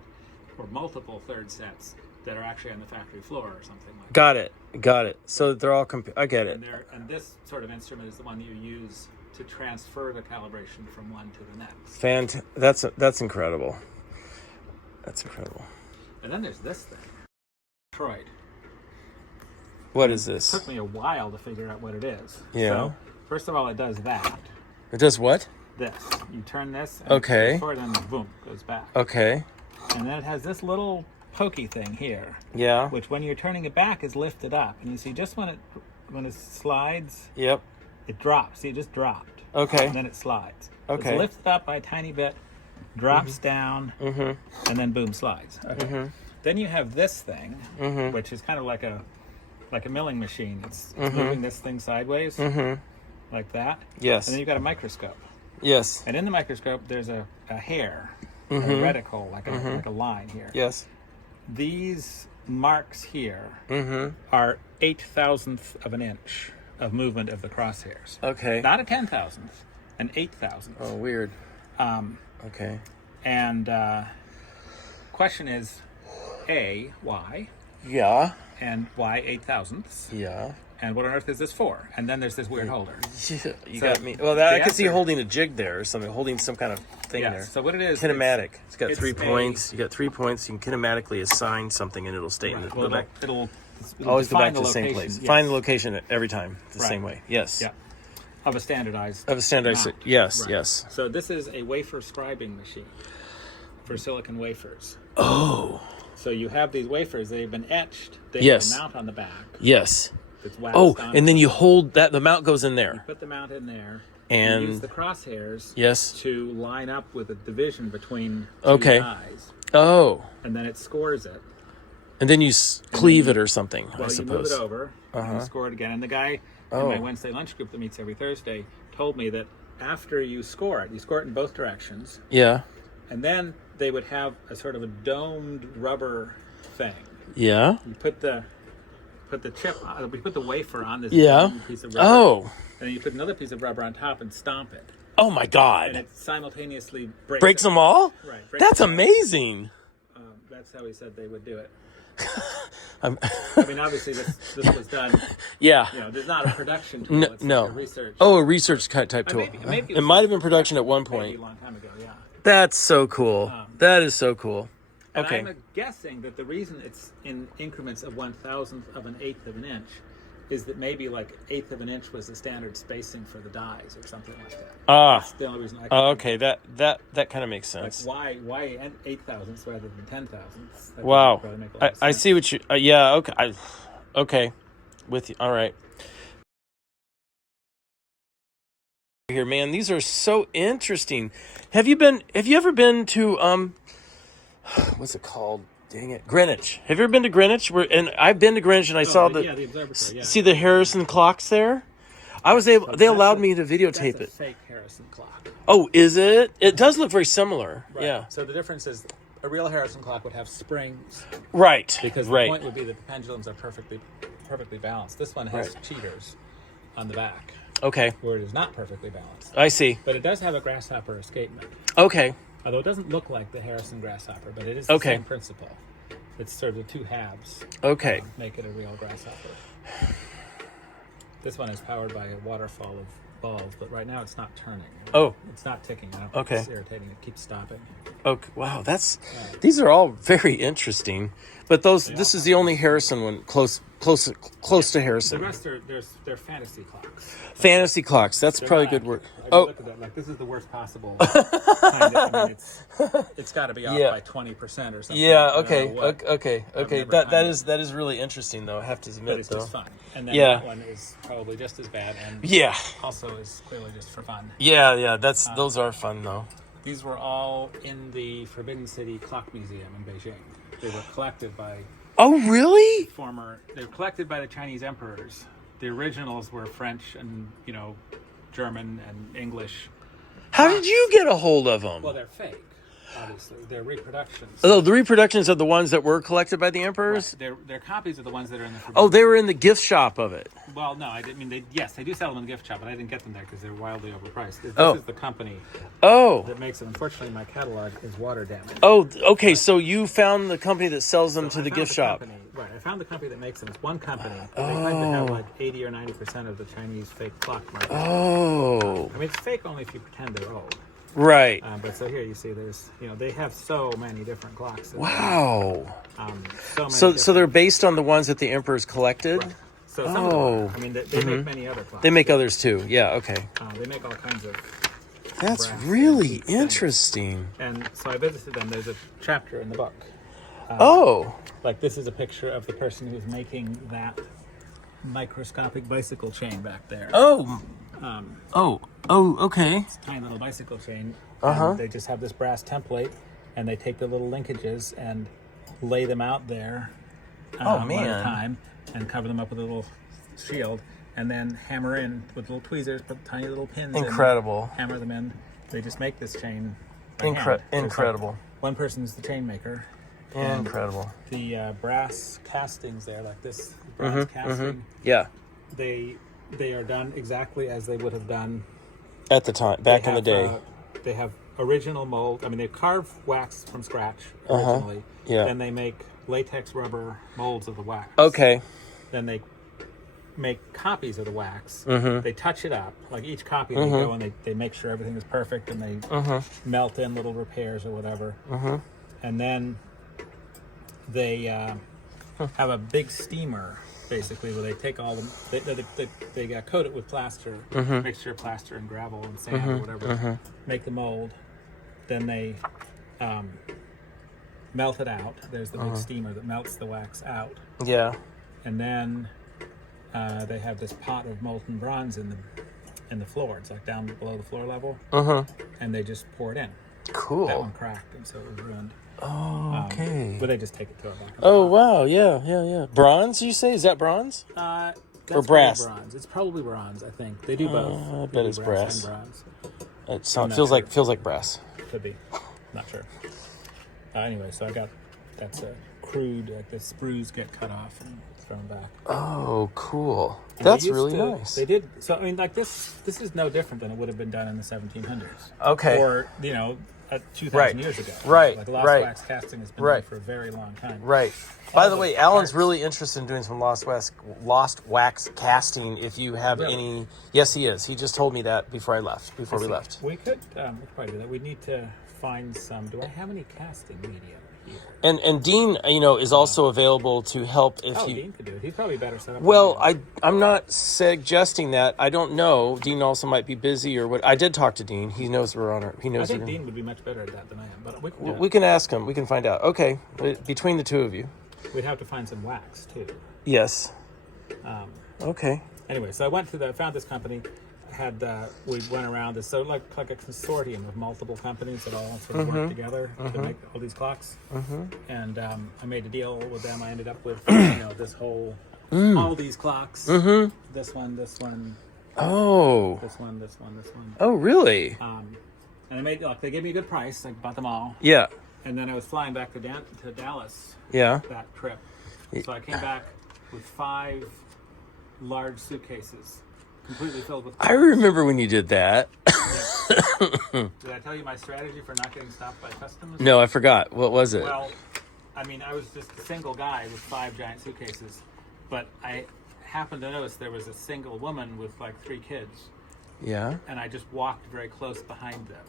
or multiple third sets that are actually on the factory floor or something like that. Got it. So they're all I get it. And this sort of instrument is the one that you use to transfer the calibration from one to the next. That's incredible. That's incredible. And then there's this thing, Detroit. What is this? It took me a while to figure out what it is. Yeah. So, first of all, it does that. It does what? This. You turn this. And Okay. forward, and then boom, goes back. Okay. And then it has this little pokey thing here, Yeah. which when you're turning it back is lifted up, and you see just when it slides, Yep. it drops. See, it just dropped. Okay. And then it slides. Okay. It's lifted up by a tiny bit, drops down, and then boom, slides. Okay. Then you have this thing, which is kind of like a milling machine. It's moving this thing sideways, like that. Yes. And then you've got a microscope. Yes. And in the microscope, there's a hair, a reticle, like a line here. Yes. These marks here are 8,000th of an inch of movement of the crosshairs. Okay. Not a 10,000th, an 8,000th. Oh, weird. Okay. And question is, A, why? Yeah. And why 8,000ths? Yeah. And what on earth is this for? And then there's this weird holder. You So, got me. Well, I could see holding a jig there or something, holding some kind of thing Yes. there. So what it is, Kinematic. It's got it's 3 a- points. You got 3 points. You can kinematically assign something, and it'll stay in the well, go back. it'll Always go define back to the same location, place. yes. Find the location every time the Right. same way. Yes. Yeah. Of a standardized Of a standardized. mount. Yes. Right. Yes. So this is a wafer scribing machine for silicon wafers. Oh. So you have these wafers, they've been etched, they Yes. have a mount on the back. Yes. That's waxed Oh, on. and then you hold that. The mount goes in there. put the mount in there And- you use the crosshairs Yes. to line up with a division between two Okay. dies. Oh. And then it scores it. And then you cleave it or something. Well, I you move suppose. it over and you score it again. And the guy in Oh. my Wednesday lunch group that meets every Thursday told me that after you score it in both directions, Yeah. and then they would have a sort of a domed rubber thing. Yeah. You put the chip, we put the wafer on this Yeah. domed piece of rubber. Oh. And then you put another piece of rubber on top and stomp it. Oh my And God. it simultaneously Breaks them all? Right. breaks That's them all. amazing. That's how he said they would do it. I'm- I mean, obviously, this was done. yeah. You know, there's not a production tool. No. It's no. like a research. Oh, a research type tool. maybe It might have been production at one maybe point. a long time ago. Yeah. That's so cool. That is so cool. And Okay. I'm guessing that the reason it's in increments of 1,000th of an eighth of an inch is that maybe like eighth of an inch was the standard spacing for the dies or something like that. That's the only reason I can Okay. That kind of makes like sense. why 8,000ths rather than 10,000ths? That would Wow. probably make a lot of I sense. see what you. Yeah. Okay. Okay. With you. All right. Here, man. These are so interesting. Have you ever been to what's it called? Dang it, Greenwich. Have you ever been to Greenwich? And I've been to Greenwich, and I saw the observatory. Yeah. see the Harrison clocks there. I was able. They allowed me to videotape That's a it. fake Harrison clock. Oh, is it? It does look very similar. Right. Yeah. So the difference is a real Harrison clock would have springs Right. because the right. point would be that the pendulums are perfectly balanced. This one has cheaters on the back Okay. where it is not perfectly balanced. I see. But it does have a grasshopper escapement. Okay. Although it doesn't look like the Harrison grasshopper, but it is the Okay. same principle. It's sort of the two halves Okay. make it a real grasshopper. This one is powered by a waterfall of balls, but right now it's not turning. Oh. It's not ticking. I don't think Okay. It's irritating. It keeps stopping. Okay. Wow. These are all very interesting. But this is the only Harrison one close to Harrison. The rest are they're fantasy clocks. Fantasy clocks. That's They're probably not good word. accurate. I Oh. look at that, like this is the worst possible kind of, I mean, it's got to be off Yeah. by 20% or something. Yeah. I don't Okay. know what. Okay. never That timed is really interesting, though. I have to But admit, it's though. just fun. And then Yeah. that one is probably just as bad and Yeah. also is clearly just for fun. Yeah. Those are fun, though. These were all in the Forbidden City Clock Museum in Beijing. They were collected by Oh, really? they were collected by the Chinese emperors. The originals were French and, German and English. How did you get a hold of them? Well, they're fake, obviously. They're reproductions. Oh, the reproductions of the ones that were collected by the emperors? Right. They're copies of the ones that are in the Forbidden Oh, they were in the gift shop of it. Well, no, I didn't mean they do sell them in the gift shop, but I didn't get them there because they're wildly overpriced. This Oh. is the company Oh. that makes them. Unfortunately, my catalog is water damaged. Oh, okay. So you found the company that sells them to the I gift found shop. company- Right. I I found the company that makes them. It's one company. They claim to have like 80 or 90% of the Chinese fake clock market. Oh. I mean, it's fake only if you pretend they're old. Right. But so here you see there's, they have so many different clocks. Wow. So many So they're based on the ones that the emperors collected? Right. So some of them are. I mean, they make many other clocks. They make others too. Yeah, okay. They make all kinds of That's brass really and interesting. And so I visited them. There's a chapter in the book. Like this is a picture of the person who's making that microscopic bicycle chain back there. Okay. It's a tiny little bicycle chain. Uh-huh. They just have this brass template, and they take the little linkages and lay them out there one at a time, and cover them up with a little shield, and then hammer in with little tweezers, put tiny little pins Incredible. in, hammer them in. They just make this chain by hand. Incredible. Like one person's the chain maker. Incredible. The brass castings there, like this brass casting, Yeah. they are done exactly as they would have done At the time, back in the day. They have original mold. I mean, they carve wax from scratch originally. Yeah. Then they make latex rubber molds of the wax. Okay. Then they make copies of the wax. They touch it up, like each copy. They go and they make sure everything is perfect, and they melt in little repairs or whatever. And then they have a big steamer, basically, where they take all the they coat it with plaster, mixture of plaster and gravel and sand or whatever, make the mold. Then they melt it out. There's the big steamer that melts the wax out. Yeah. And then they have this pot of molten bronze in the floor. It's like down below the floor level, and they just pour it in. Cool. That one cracked, and so it was ruined. Oh, okay. But they just take it to a back. Oh, wow. Yeah. Bronze, you say? Is that bronze? That's or brass? Bronze. It's probably bronze, I think. They do both. I bet it's brass. And bronze. It feels like brass. Could be. Not sure. Anyway, so that's a crude, like the sprues get cut off and thrown back. Oh, cool. And That's really nice. They did. So, I mean, like this is no different than it would have been done in the 1700s. Okay. Or, 2,000 years ago. Right. Like lost wax casting has been done for a very long time. Right. By the way, Alan's really interested in doing some lost wax casting. If you have any, yes, he is. He just told me that before we left. We could probably do that. We need to find some. Do I have any casting media here? And Dean, is also available to help if you. Dean could do it. He's probably better set up. Well, I'm not suggesting that. I don't know. Dean also might be busy or what. I did talk to Dean. He knows we're on it. He knows. I think Dean would be much better at that than I am. But we can ask him. We can find out. Okay, between the two of you. We'd have to find some wax too. Yes. Okay. Anyway, so I found this company. We went around this, so like a consortium of multiple companies that all sort of work together to make all these clocks. And I made a deal with them. I ended up with this whole all these clocks. This one. Oh. This one. Oh, really? And I made they gave me a good price. I bought them all. Yeah. And then I was flying back to Dallas. Yeah. That trip. So I came back with 5 large suitcases. Completely filled with clocks. I remember when you did that. Did I tell you my strategy for not getting stopped by customs? No, I forgot. What was it? Well, I mean, I was just a single guy with 5 giant suitcases, but I happened to notice there was a single woman with like 3 kids. Yeah. And I just walked very close behind them.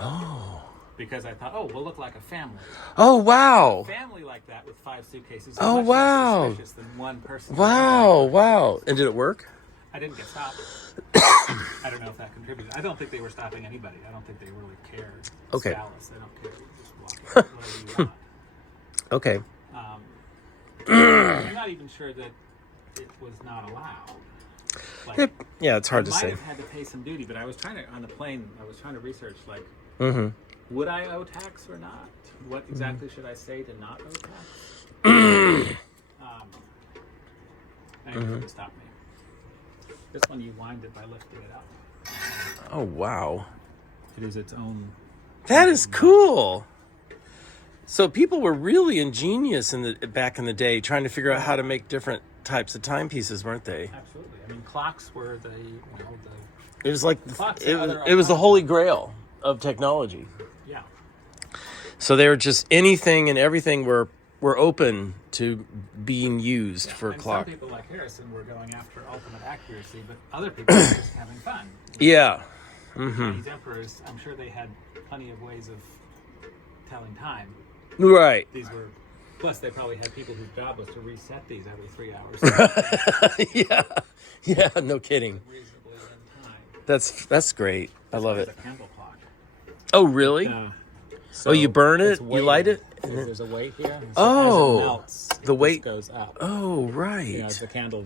Oh. Because I thought, we'll look like a family. Oh, wow. A family like that with 5 suitcases is much less suspicious than one person. Wow. And did it work? I didn't get stopped. I don't know if that contributed. I don't think they were stopping anybody. I don't think they really cared. It's Okay. Dallas. They don't care. You just walk wherever you want. Okay. I'm not even sure that it was not allowed. Like, Yeah, it's hard to I might say. have had to pay some duty, but I was trying to, on the plane, I was trying to research, like, would I owe tax or not? What exactly should I say to not owe tax? And it didn't stop me. This one, you wind it by lifting it up. Oh, wow. It is its own. That is cool. So people were really ingenious back in the day trying to figure out how to make different types of timepieces, weren't they? Absolutely. I mean, clocks were It was like Clocks it was the holy grail of technology. Yeah. So they were just anything and everything were were open to being used for and clock. some people like Harrison were going after ultimate accuracy, but other people were just having fun. Yeah. Chinese emperors, I'm sure they had plenty of ways of telling time. Right. These were, plus they probably had people whose job was to reset these every 3 hours. Yeah. Yeah, no kidding. Reasonably in time. That's great. I love There's it. a candle clock. Oh, really? So Oh, you burn it? it's You weighted. light it? There's a weight here. So Oh, as it melts, the weight goes up. Oh, right. You know, as the candle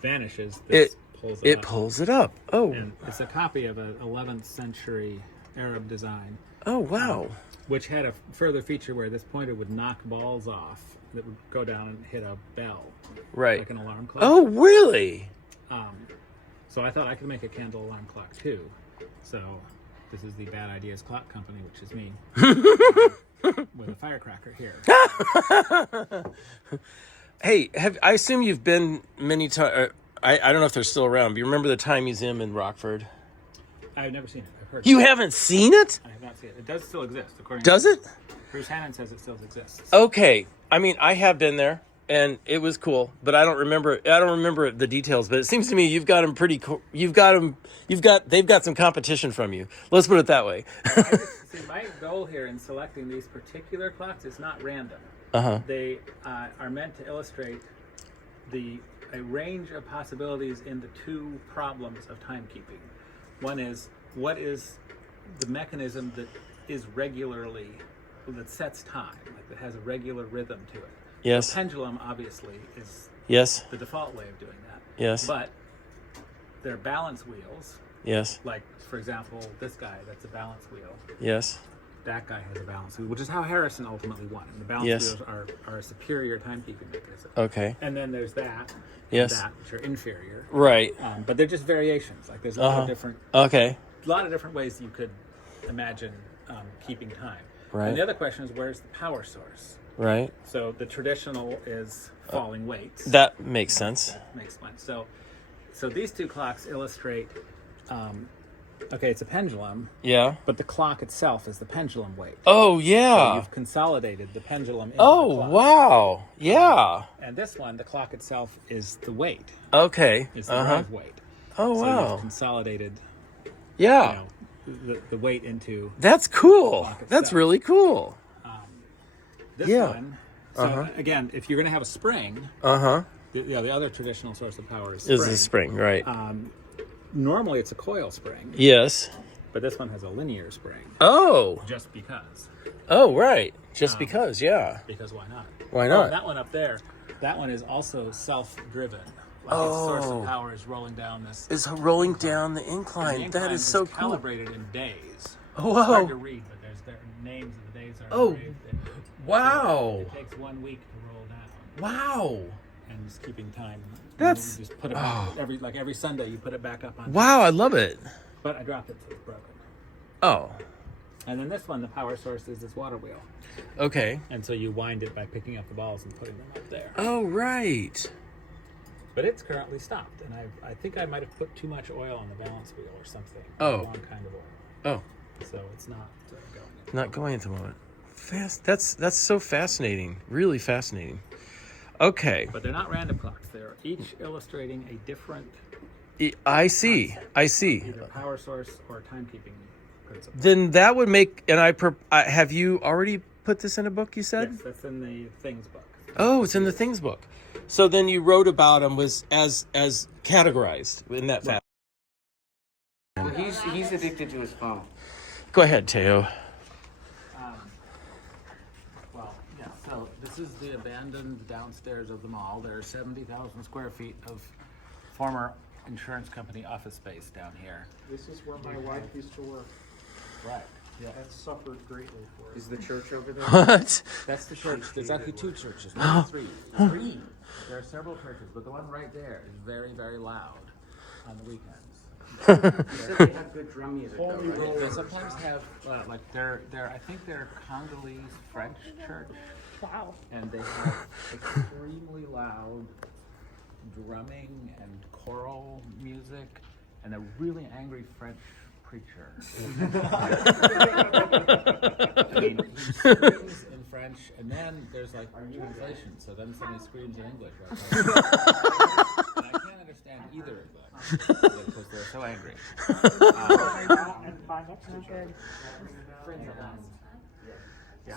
vanishes, this pulls it up. Pulls it up. Oh. And it's a copy of an 11th century Arab design. Oh, wow. Which had a further feature where this pointer would knock balls off that would go down and hit a bell. Right. Like an alarm clock. Oh, really? So I thought I could make a candle alarm clock too. So this is the Bad Ideas Clock Company, which is me. With a firecracker here. Hey, I assume you've been many times. I don't know if they're still around, but you remember the Time Museum in Rockford? I've never seen it. I've heard You it. haven't seen it? I have not seen it. It does still exist, according Does to it? Bruce Hannon says it still exists. Okay. I mean, I have been there, and it was cool, but I don't remember the details. But it seems to me you've got them pretty cool. They've got some competition from you. Let's put it that way. See, my goal here in selecting these particular clocks is not random. Uh-huh. They are meant to illustrate a range of possibilities in the two problems of timekeeping. One is, what is the mechanism that sets time, like that has a regular rhythm to it? Yes. The pendulum, obviously, is Yes. the default way of doing that. Yes. But there are balance wheels, Yes. like, for example, this guy, that's a balance wheel. Yes. That guy has a balance wheel, which is how Harrison ultimately won. And the balance Yes. wheels are a superior timekeeping mechanism. Okay. And then there's that, Yes. and that, which are inferior. Right. But they're just variations. Like there's a lot of different ways you could imagine keeping time. Right. And the other question is, where's the power source? Right. So the traditional is falling weights. That makes sense. That makes sense. So these two clocks illustrate. It's a pendulum. Yeah. But the clock itself is the pendulum weight. Oh, So yeah. you've consolidated the pendulum into the Oh, clock. wow. Yeah. And this one, the clock itself is the weight. Okay. Is the rev weight. Oh, So wow. you've consolidated, Yeah. the weight into That's cool. clock That's itself. really cool. this Yeah. one. So again, if you're going to have a spring, Uh-huh. the other traditional source of power is spring. Is a spring, right. Normally it's a coil spring, Yes. but this one has a linear spring. Oh. Just because. Oh, right. Just because, yeah. Because why not? Why Oh, not? and that one up there, that one is also self-driven. Like its source of power is rolling down this. Is rolling down the The incline. incline That is so cool. calibrated in days. Whoa. It's hard to read, but their names of the days are Oh, engraved. wow. It takes 1 week to roll down, Wow. and just keeping time. That's- You just put it back, every Sunday. You put it back up on. Wow, I love it. But I dropped it, so it's broken. Oh. And then this one, the power source is this water wheel, Okay. and so you wind it by picking up the balls and putting them up there. Oh, right. But it's currently stopped, and I think I might have put too much oil on the balance wheel or something. Oh. The wrong kind of oil. Oh, So it's not going. not going at the moment. That's so fascinating. Really fascinating. Okay. But they're not random clocks. They're each illustrating a different I see. either power source or timekeeping principle. Then that would make, and have you already put this in a book, you said? Yes, that's in the Things book. Oh, it's in the Things book. So then you wrote about them as categorized in that fashion. He's addicted to his phone. Go ahead, Theo. So this is the abandoned downstairs of the mall. There are 70,000 square feet of former insurance company office space down here. This is where my wife used to work. Right. Yeah. That suffered greatly for it. Is the church over there? What? That's the church. There's actually two churches, not three. Three. There are several churches, but the one right there is very, very loud on the weekends. You said they have good drum music though, right? They sometimes have like they're I think they're Congolese French church. Wow. And they have extremely loud drumming and choral music and a really angry French preacher. I mean, he screams in French French, and then there's like translation. So then somebody screams in English. Right? And I can't understand either of them because they're so angry.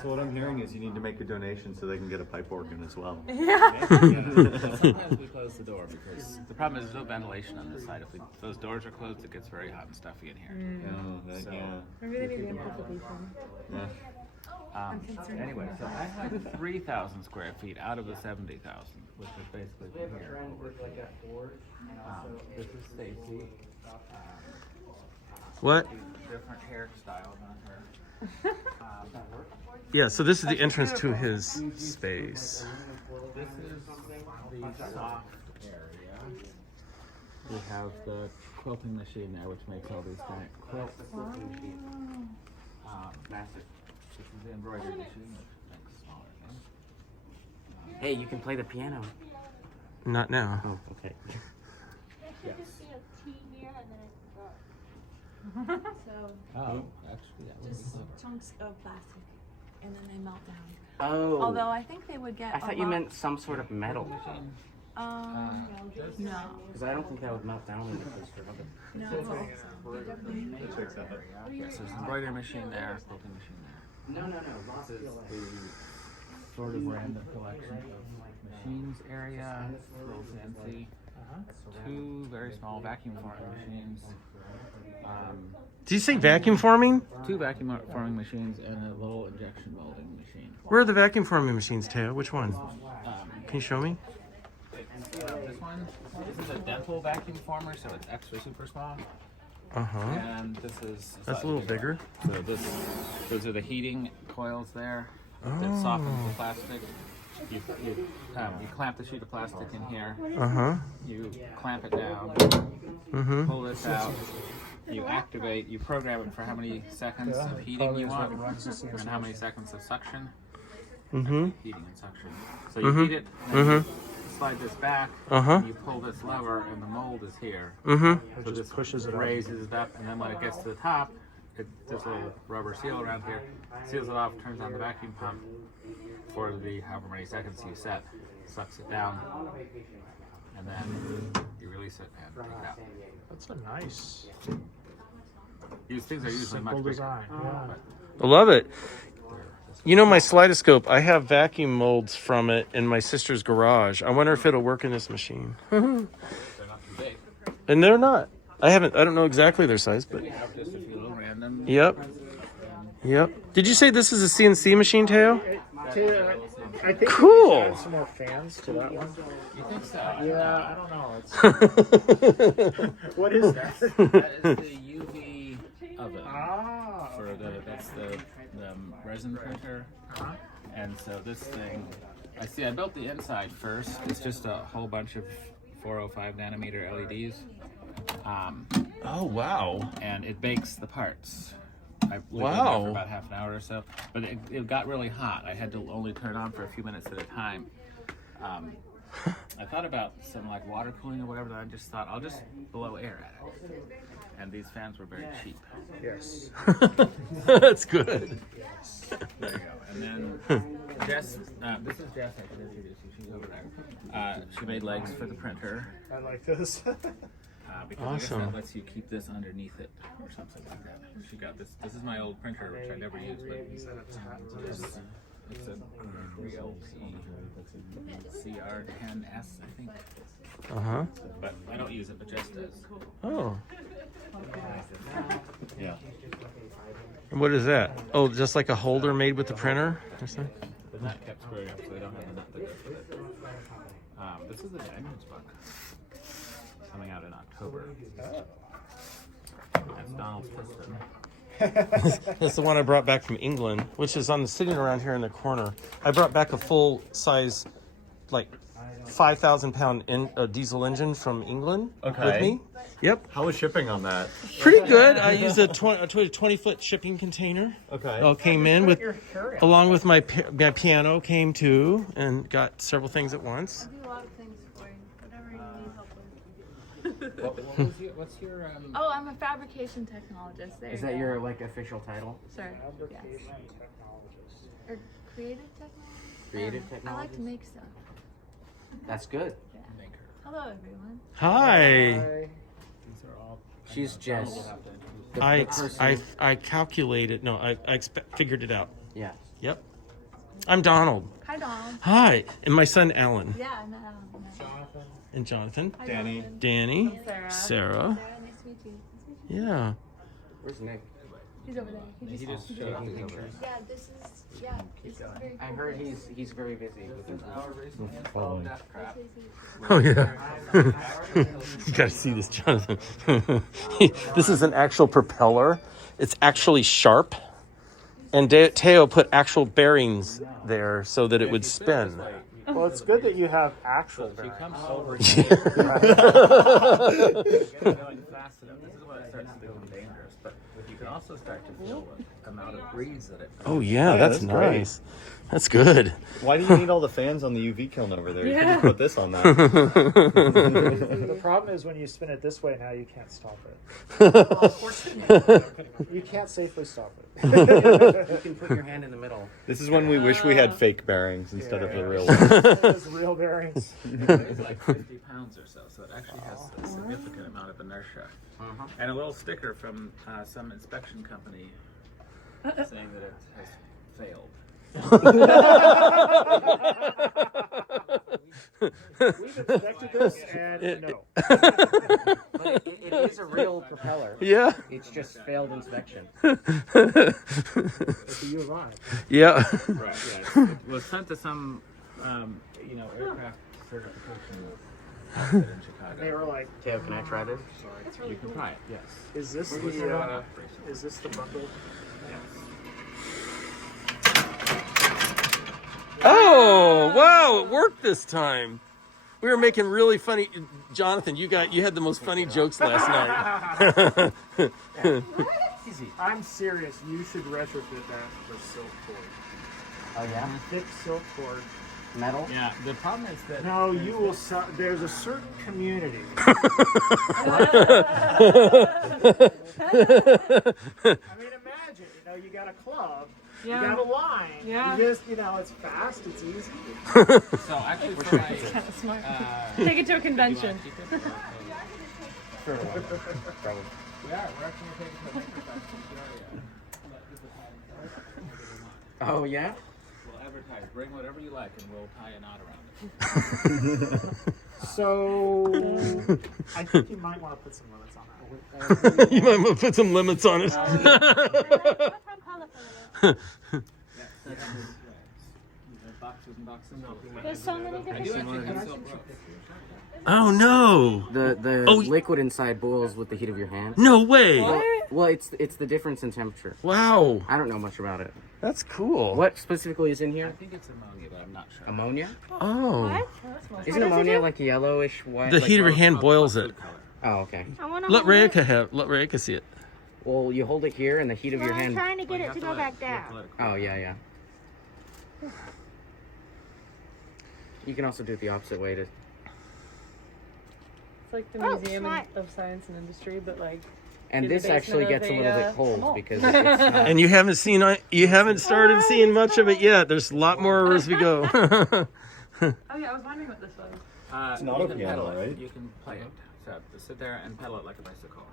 So what I'm hearing is you need to make a donation so they can get a pipe organ as well. Sometimes we close the door because the problem is there's no ventilation on this side. If those doors are closed, it gets very hot and stuffy in here. Maybe they need to input the beef in. Anyway, so I have 3,000 square feet out of the 70,000, which is basically from here over. This is Stacy. What? Different hairstyles on her. Yeah, so this is the entrance to his space. This is the soft area. We have the quilting machine there, which makes all these giant quilts. Massive. This is the embroidery machine, which makes smaller things. Hey, you can play the piano. Not now. Oh, okay. Yes. So Oh, actually, that would be just clever. chunks of plastic, and then they melt down. Oh. Although I think they would get. I thought you meant some sort of metal. No. Because I don't think that would melt down in the toaster oven. No. Yes, there's an embroidery machine there, quilting machine there. No. This is the sort of random collection of machines area, little fancy. Two very small vacuum forming machines. Did you say vacuum forming? Two vacuum forming machines and a little injection molding machine. Where are the vacuum forming machines, Theo? Which one? Can you show me? This one, this is a dental vacuum former, so it's extra super small. Uh-huh. And this is That's a little bigger. So those are the heating coils there that softens the plastic. You clamp the sheet of plastic in here. Uh-huh. You clamp it down. Mm-hmm. Pull this out. You activate. You program it for how many seconds of heating you want, and how many seconds of suction. Mm-hmm. Heating and suction. So you heat it. And you slide this back. Uh-huh. You pull this lever, and the mold is here. Mm-hmm. So this pushes it, raises it up, and then when it gets to the top, this little rubber seal around here seals it off, turns on the vacuum pump for the however many seconds you set, sucks it down, and then you release it and take it out. That's a nice, These things are usually simple much bigger. design. Yeah. I love it. You know my Slidoscope, I have vacuum molds from it in my sister's garage. I wonder if it'll work in this machine. They're not too big. And they're not. I don't know exactly their size, but We have just a few little random. yep. Did you say this is a CNC machine, Theo? I think Cool. we need to add some more fans to that one. You think so? Yeah, I don't know. What is that? That is the UV oven for that's the resin printer. And so this thing, I built the inside first. It's just a whole bunch of 405 nanometer LEDs. Oh, wow. And it bakes the parts. I lived in there Wow. for about half an hour or so, but it got really hot. I had to only turn on for a few minutes at a time. I thought about some like water cooling or whatever, and I just thought I'll just blow air at it. And these fans were very cheap. Yes. That's good. There you go. And then Jess, this is Jess. I should introduce you. She's over there. She made legs for the printer. I like this. Because I guess Awesome. that lets you keep this underneath it or something like that. She got this. This is my old printer, which I never used, but it's a 3LP CR10S, I think. Uh-huh. But I don't use it, but Jess does. Oh. Yeah. And what is that? Oh, just like a holder made with the printer? Or something? The nut kept screwing up, so they don't have the nut that goes with it. This is the Diamonds book. Coming out in October. That's Donald's piston. That's the one I brought back from England, which is sitting around here in the corner. I brought back a full-size, like, 5,000-pound diesel engine from England with me. Yep. How was shipping on that? Pretty good. I used a 20-foot shipping container. Okay. It all came in with, along with my piano came too, and got several things at once. I do a lot of things for you. Whatever you need help with. What's your Oh, I'm a fabrication technologist. There Is you that go. your like official title? Sorry. Yes. Or creative technology. Creative I like technologies? to make stuff. That's good. Hello, everyone. Hi. These are all. She's Jess. The I person. calculated. No, I figured it out. Yeah. Yep. I'm Donald. Hi, Donald. Hi, and my son Alan Yeah, I met Alan. Jonathan. and Jonathan, Hi, Danny. Jonathan. Danny, Sarah. Sarah. Nice to meet you. Nice to meet you. Yeah. Where's Nick? He's over there. He just Taking pictures. Yeah, this is very I cool. heard he's very busy with his Following. Oh yeah. You gotta see this, Jonathan. This is an actual propeller. It's actually sharp, and Theo put actual bearings there so that it would spin. Well, it's good that you have actual bearings. Over here. Going fast enough. This is when it starts to become dangerous. But you can also start to feel the amount of breeze that it. Oh yeah, that's that's great. nice. That's good. Why do you need all the fans on the UV kiln over there? You could just put this on that. The problem is when you spin it this way now, you can't stop it. You can't safely stop it. You can put your hand in the middle. This is when we wish we had fake bearings instead of the real ones. Those real bearings. It's like 50 pounds or so, so it actually has a significant amount of inertia. And a little sticker from some inspection company saying that it has failed. We've inspected this and no. But it is a real propeller. Yeah. It's just failed inspection. It's a U of I. Yeah. Right, yeah. It was sent to some, aircraft certification outfit in Chicago. They were like, Theo, can I try this? You can try it, yes. is this the bundle? Oh wow! It worked this time. We were making really funny. Jonathan, you had the most funny jokes last night. I'm serious. You should retrofit that for silk cord. Oh yeah? Thick silk cord. Metal? Yeah, the problem is that. No, you will. There's a certain community. I mean, imagine. You got a club. Yeah. You got a line. Yeah. You just, it's fast. It's easy. So actually, for my. Kind of smart. Take it to a convention. We are. We're actually going to take it to a maker festival. Oh yeah? We'll advertise. Bring whatever you like, and we'll tie a knot around it. So, I think you might want to put some limits on that. You might want to put some limits on it. Boxes and boxes. There's so many I different do actually have silk ropes. Oh no! The Oh, liquid inside boils with the heat of your hand. No way! Well, it's the difference in temperature. Wow, I don't know much about it. that's cool. What specifically is in I here? think it's ammonia, but I'm not sure. Ammonia? Oh, Isn't ammonia like yellowish white? the like heat of your hand boils it. Food color. Oh, okay. Let Rayka see it. Well, you hold it here, and the heat of your hand. trying to Well, get you it have to go let back you have down. to let it cool. Oh yeah. You can also do it the opposite way to. It's like the Museum of Science and Industry, but like. And In the this actually basement gets of a little a, bit cold mall. because it's not. And you haven't started seeing much of it yet. There's a lot more as we go. Oh yeah, I was wondering what this was. It's not you a can piano, pedal it. right? You can play it. So just sit there and pedal it like a bicycle.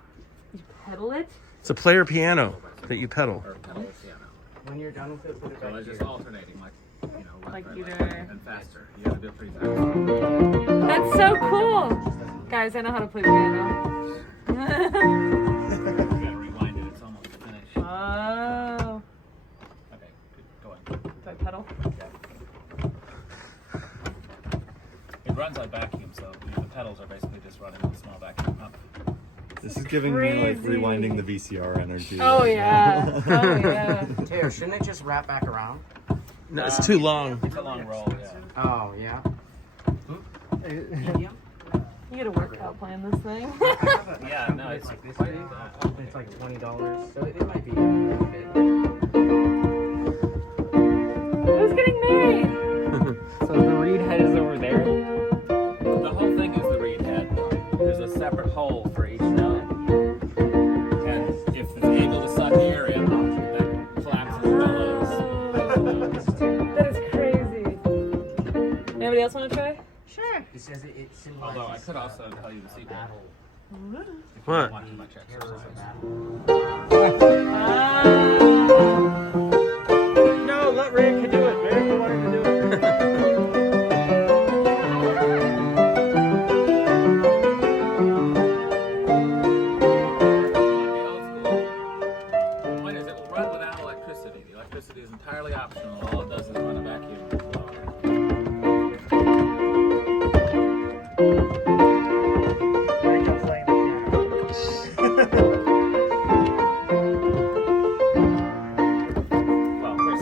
You pedal it? It's a player piano that you pedal. Or pedal a piano. When you're done with it, put it So back it's just here. alternating, like, left, Like right, either- left, and faster. You gotta do it 3 times. That's so cool! Guys, I know how to play piano. You gotta rewind it. It's almost finished. Oh. Okay, good. Go on. Do I pedal? It runs on vacuum, so the pedals are basically just running a small vacuum pump. This is giving me like Crazy. rewinding the VCR energy. Oh yeah. Oh yeah. Theo, shouldn't it just wrap back around? No, it's too long. It's a long roll, yeah. Oh yeah. You get a workout plan this thing. Yeah, no, it's like this. It's like $20, so it might be a bit. Who's getting married? So the reed head is over there? The whole thing is the reed head. There's a separate hole for each note. And if it's able to suck air in, that collapses and bellows. Anybody else want to try? Sure. It says it symbolizes. Although I could also tell you the secret. battle. If you What? don't want too much exercise. No, let Ray do it. Ray wanted to do it. The point is, it will run without electricity. The electricity is entirely optional. All it does is run a vacuum blower. Wake up playing the piano. Well, of course,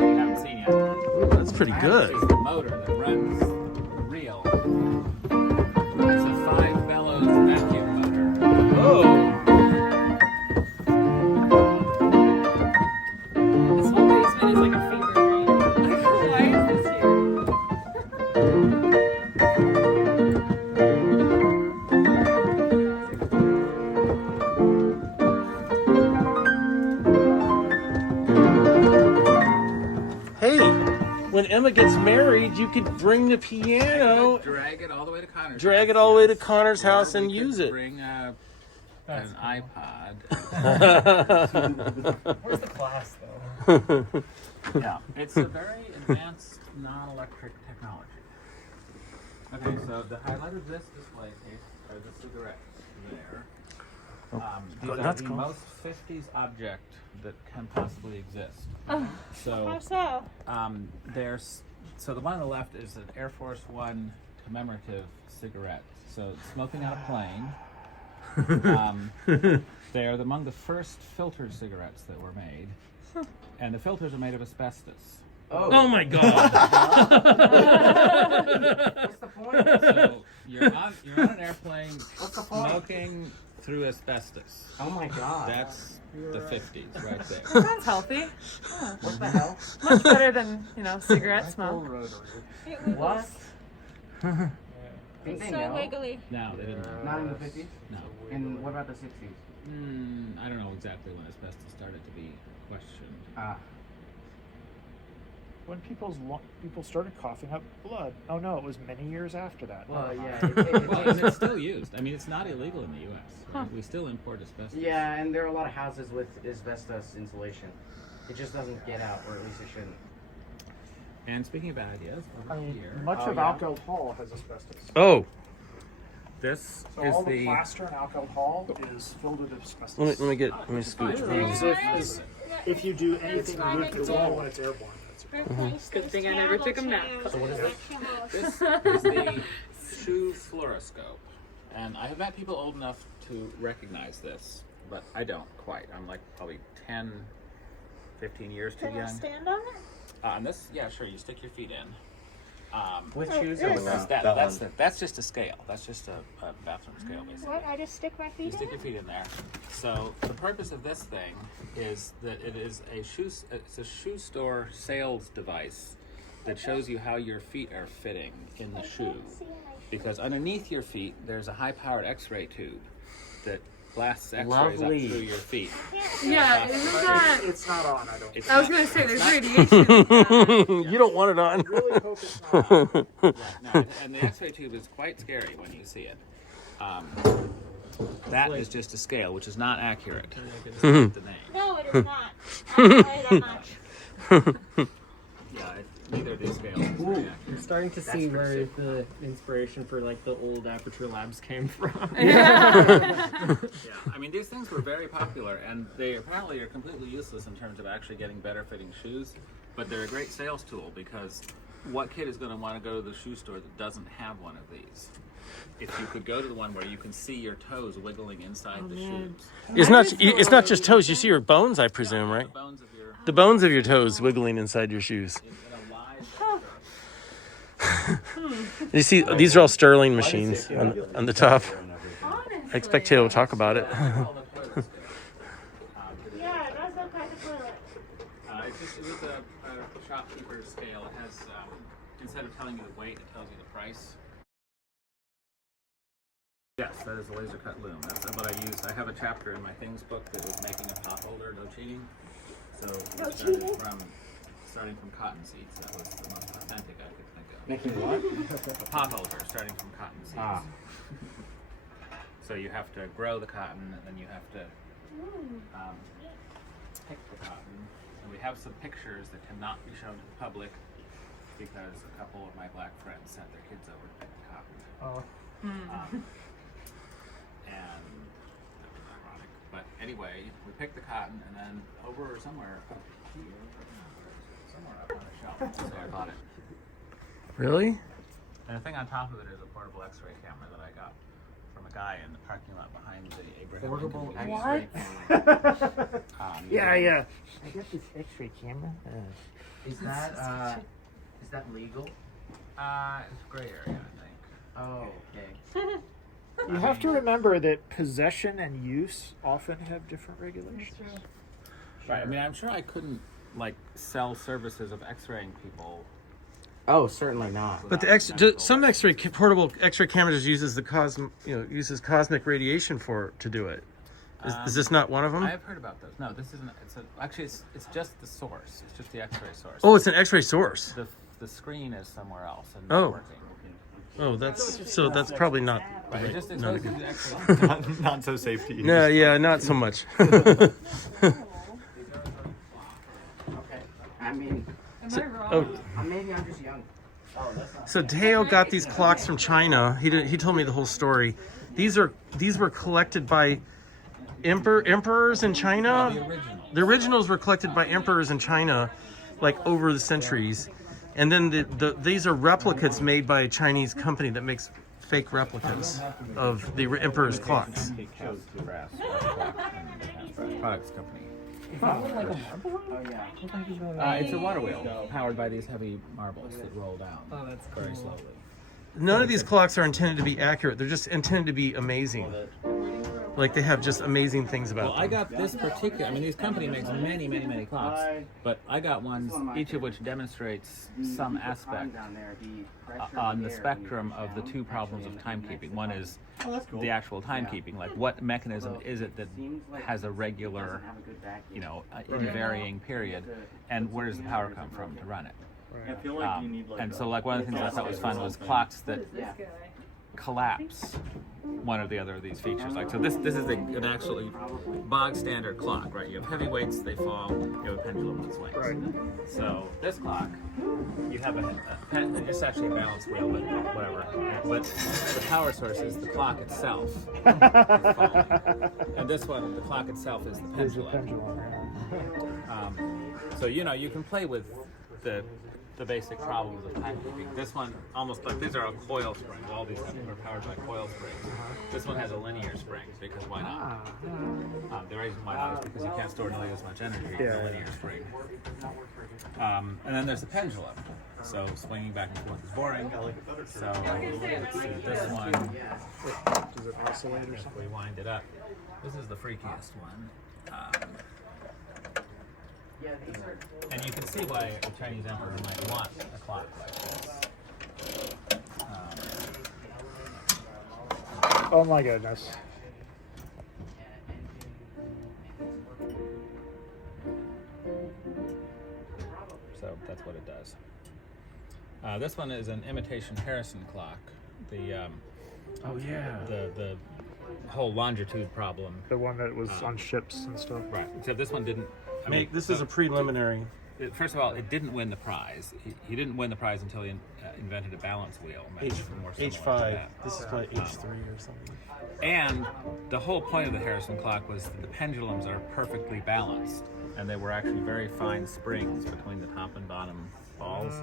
you haven't seen yet. Ooh, that's pretty good. This is the motor that runs the reel. It's a 5 bellows vacuum motor. Oh. This whole basement is like a fever dream. Why is this here? Hey, when Emma gets married, you could bring the piano, Drag it all the way to Connor's drag it house, all the way to yes. Connor's Or house we and could use it. Bring an iPod. Where's the class, though? Yeah, it's a very advanced non-electric technology. Okay, so the highlight of this display case are the cigarettes there. These are that's the cool. most 50s object that can possibly exist. How So so? so the one on the left is an Air Force One commemorative cigarette. So it's smoking on a plane. They're among the first filtered cigarettes that were made, and the filters are made of asbestos. Oh my God. What's the point? So you're on an airplane What's the point? smoking through asbestos. Oh my god. That's the 50s right there. Sounds healthy. What the hell? Much better than, cigarette smoke. It wiggles. What? Think It's they so know? wiggly. No, they didn't. Not in the 50s? No. And what about the 60s? I don't know exactly when asbestos started to be questioned. Ah. When people started coughing up blood. Oh no, it was many years after that. Well, Never yeah. mind. Well, and it's still used. I mean, it's not illegal in the U.S. Right? We still import asbestos. Yeah, and there are a lot of houses with asbestos insulation. It just doesn't get out, or at least it shouldn't. And speaking of bad ideas, over I mean, here, much Oh, of yeah. Alcove Hall has asbestos. Oh, this So is all the the. plaster in Alcove Hall is filled with asbestos. let me scooch. So if you do anything to move the wall when it's airborne, that's Good thing I never took 'em down. This is the shoe fluoroscope, and I have met people old enough to recognize this, but I don't quite. I'm like probably 10, 15 years too Can I young. stand on it? And this, yeah, sure. You stick your feet in. With Oh, shoes yes. or without? That's just a scale. That's just a bathroom scale, basically. What? I just stick my You feet in stick your it? feet in there. So the purpose of this thing is that it is it's a shoe store sales device that shows you how your feet are fitting in the shoe. Because underneath your feet, there's a high-powered X-ray tube that blasts X-rays Lovely. up through your feet. Yeah, isn't that... it's not on. I don't. It's I was not- going to say, there's not- radiation. You don't want it on. really hope it's not on. No, and the X-ray tube is quite scary when you see it. That is just a scale, which is not accurate. the name. No, it is not. I don't weigh that much. Yeah, neither of these scales is very accurate. I'm starting to see where the inspiration for like the old Aperture Labs came from. Yeah, I mean, these things were very popular, and they apparently are completely useless in terms of actually getting better fitting shoes, but they're a great sales tool because what kid is going to want to go to the shoe store that doesn't have one of these? If you could go to the one where you can see your toes wiggling inside the shoes. It's not just toes. You see your bones, I presume, right? The bones of your toes wiggling inside your shoes. in a live picture. You see, these are all Sterling machines on the top. Honestly. I expect Theo will talk about it. All the toilets go. Yeah, it does look like a toilet. It was a shopkeeper's scale. It has, instead of telling you the weight, it tells you the price. Yes, that is a laser cut loom. That's what I used. I have a chapter in my things book that was making a pot holder, no cheating. So we starting from cotton seeds. That was the most authentic I could think of. Making what? A pot holder starting from cotton seeds. Ah. So you have to grow the cotton, and then you have to pick the cotton. And we have some pictures that cannot be shown to the public because a couple of my black friends sent their kids over to pick the cotton. Oh. And that was ironic. But anyway, we picked the cotton, and then over somewhere up here, somewhere up on a shelf. So I bought it. Really? And the thing on top of it is a portable X-ray camera that I got from a guy in the parking lot behind the Abraham Portable Lincoln X-ray Museum. Yeah. I got this X-ray camera. Is that legal? It's a gray area, I think. Oh, okay. You have to remember that possession and use often have different regulations. Right. I mean, I'm sure I couldn't like sell services of X-raying people. Oh, certainly not. But some X-ray portable X-ray cameras uses uses cosmic radiation to do it. Is this not one of them? I have heard about those. No, this isn't. Actually, it's just the source. It's just the X-ray source. Oh, it's an X-ray source. The screen is somewhere else and Oh. not working. Oh, that's probably not. Right. It just not, exposes the X-ray. Not so safe to use. no, yeah, not so much. Okay. I mean, Am I wrong? Oh, maybe I'm just young. so Theo got these clocks from China. He told me the whole story. These were collected by emperors in China. The original. The originals were collected by emperors in China, like over the centuries, and then these are replicas made by a Chinese company that makes fake replicas of the emperor's clocks. Products company. Oh, yeah. It's a water wheel powered by these heavy marbles that roll down. Oh, that's very slowly. None of these clocks are intended to be accurate. They're just intended to be amazing. Like they have just amazing things about Well, them. I got this particular. I mean, this company makes many, many, many clocks, but I got ones each of which demonstrates some aspect on the spectrum of the two problems of timekeeping. One is the actual timekeeping, like what mechanism is it that has a regular, varying period, and where does the power come from to run it? I feel like you need And so, like, one of the things I thought was fun was clocks that collapse one or the other of these features. Like, so this is an actually bog standard clock, right? You have heavy weights, they fall. You have a pendulum that swings. Right. So this clock, you have it's actually a balance wheel, but whatever. But the power source is the clock itself. And this one, the clock itself is the There's a pendulum. pendulum. Yeah. So you can play with the basic problems of timekeeping. This one, almost like these are all coil springs. All these are powered by coil springs. This one has a linear spring because why not? The reason why not is because you can't store nearly as much energy in a linear spring. And then there's the pendulum. So swinging back and forth is boring. So let's see, this one, Does it oscillate or if something? we wind it up, this is the freakiest one. And you can see why a Chinese emperor might want a clock like this. Oh my goodness. So that's what it does. This one is an imitation Harrison clock. The the whole longitude problem. The one that was on ships and stuff. Right. Except this one didn't. I mean, This is a preliminary. First of all, it didn't win the prize. He didn't win the prize until he invented a balance wheel. More similar to H5. that. This is probably H3 or something. And the whole point of the Harrison clock was that the pendulums are perfectly balanced, and they were actually very fine springs between the top and bottom balls,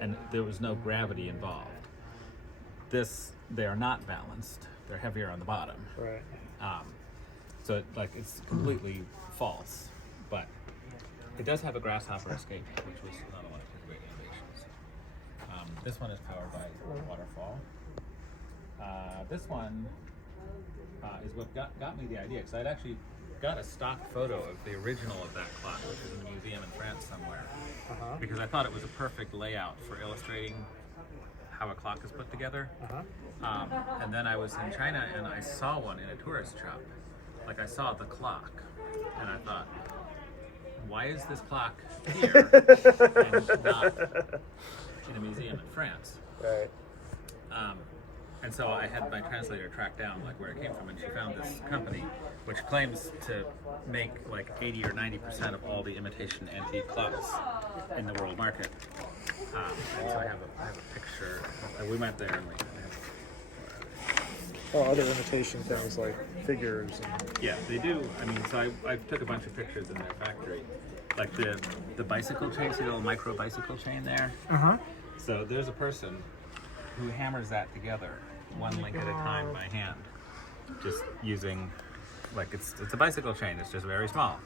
and there was no gravity involved. They are not balanced. They're heavier on the bottom. Right. So it's completely false, but it does have a grasshopper escape, which was another one of his great innovations. This one is powered by a waterfall. This one is what got me the idea, because I'd actually got a stock photo of the original of that clock, which is in a museum in France somewhere, because I thought it was a perfect layout for illustrating how a clock is put together. And then I was in China and I saw one in a tourist shop. Like, I saw the clock, and I thought, why is this clock here and not in a museum in France. Right. And so I had my translator track down like where it came from, and she found this company which claims to make like 80 or 90% of all the imitation antique clocks in the world market. And so I have a picture. We went there and Other imitation things like figures. yeah, they do. I mean, so I took a bunch of pictures in their factory, like the bicycle chain, see the little micro bicycle chain there. So there's a person who hammers that together, one link at a time by hand, just using, like it's a bicycle chain. It's just very small,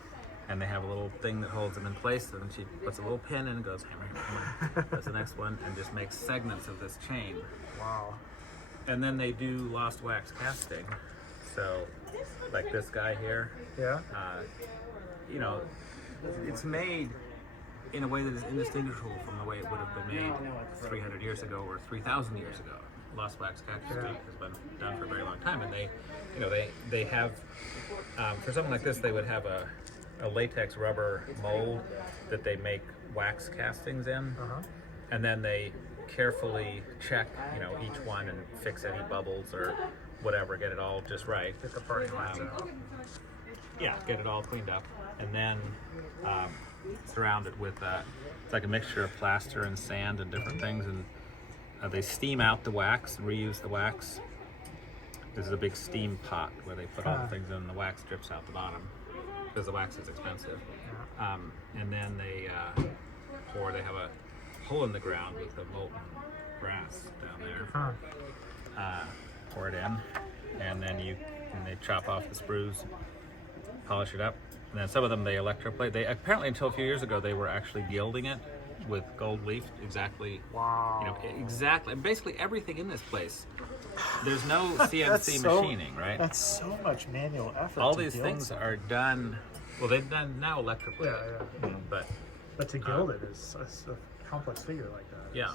and they have a little thing that holds them in place. And she puts a little pin in and goes hammer, hammer. That's the next one, and just makes segments of this chain. Wow. And then they do lost wax casting. So, like this guy here, Yeah. you know, it's made in a way that is indistinguishable from the way it would have been made 300 years ago or 3,000 years ago. Lost wax casting has been done for a very long time, and they, you know, they have for something like this, they would have a latex rubber mold that they make wax castings in, and then they carefully check, you know, each one and fix any bubbles or whatever, get it all just right. Get the parting lines out. Yeah, get it all cleaned up, and then surround it with it's like a mixture of plaster and sand and different things, and they steam out the wax and reuse the wax. This is a big steam pot where they put all the things in, and the wax drips out the bottom because the wax is expensive. And then they have a hole in the ground with the molten brass down there. Pour it in, and then they chop off the sprues, polish it up, and then some of them they electroplate. They apparently, until a few years ago, they were actually gilding it with gold leaf. Exactly. Wow. You know, exactly. Basically everything in this place. There's no CNC so- machining, right? That's so much manual effort. All to these gild things something. are done. Well, they've done now electroplate, Yeah. but to gild it is a complex figure like that. yeah.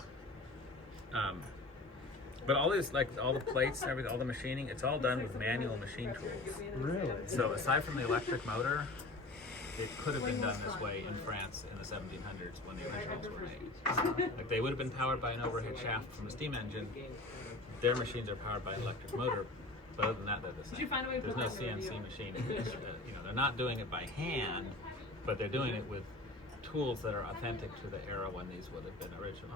But all these, like all the plates and everything, all the machining, it's all done with manual machine tools. Really? So aside from the electric motor, it could have been done this way in France in the 1700s when the originals were made. Like they would have been powered by an overhead shaft from a steam engine. Their machines are powered by an electric motor, but other than that, they're the same. Did you find a way to There's put no that in the CNC video? machine. You know, they're not doing it by hand, but they're doing it with tools that are authentic to the era when these would have been original.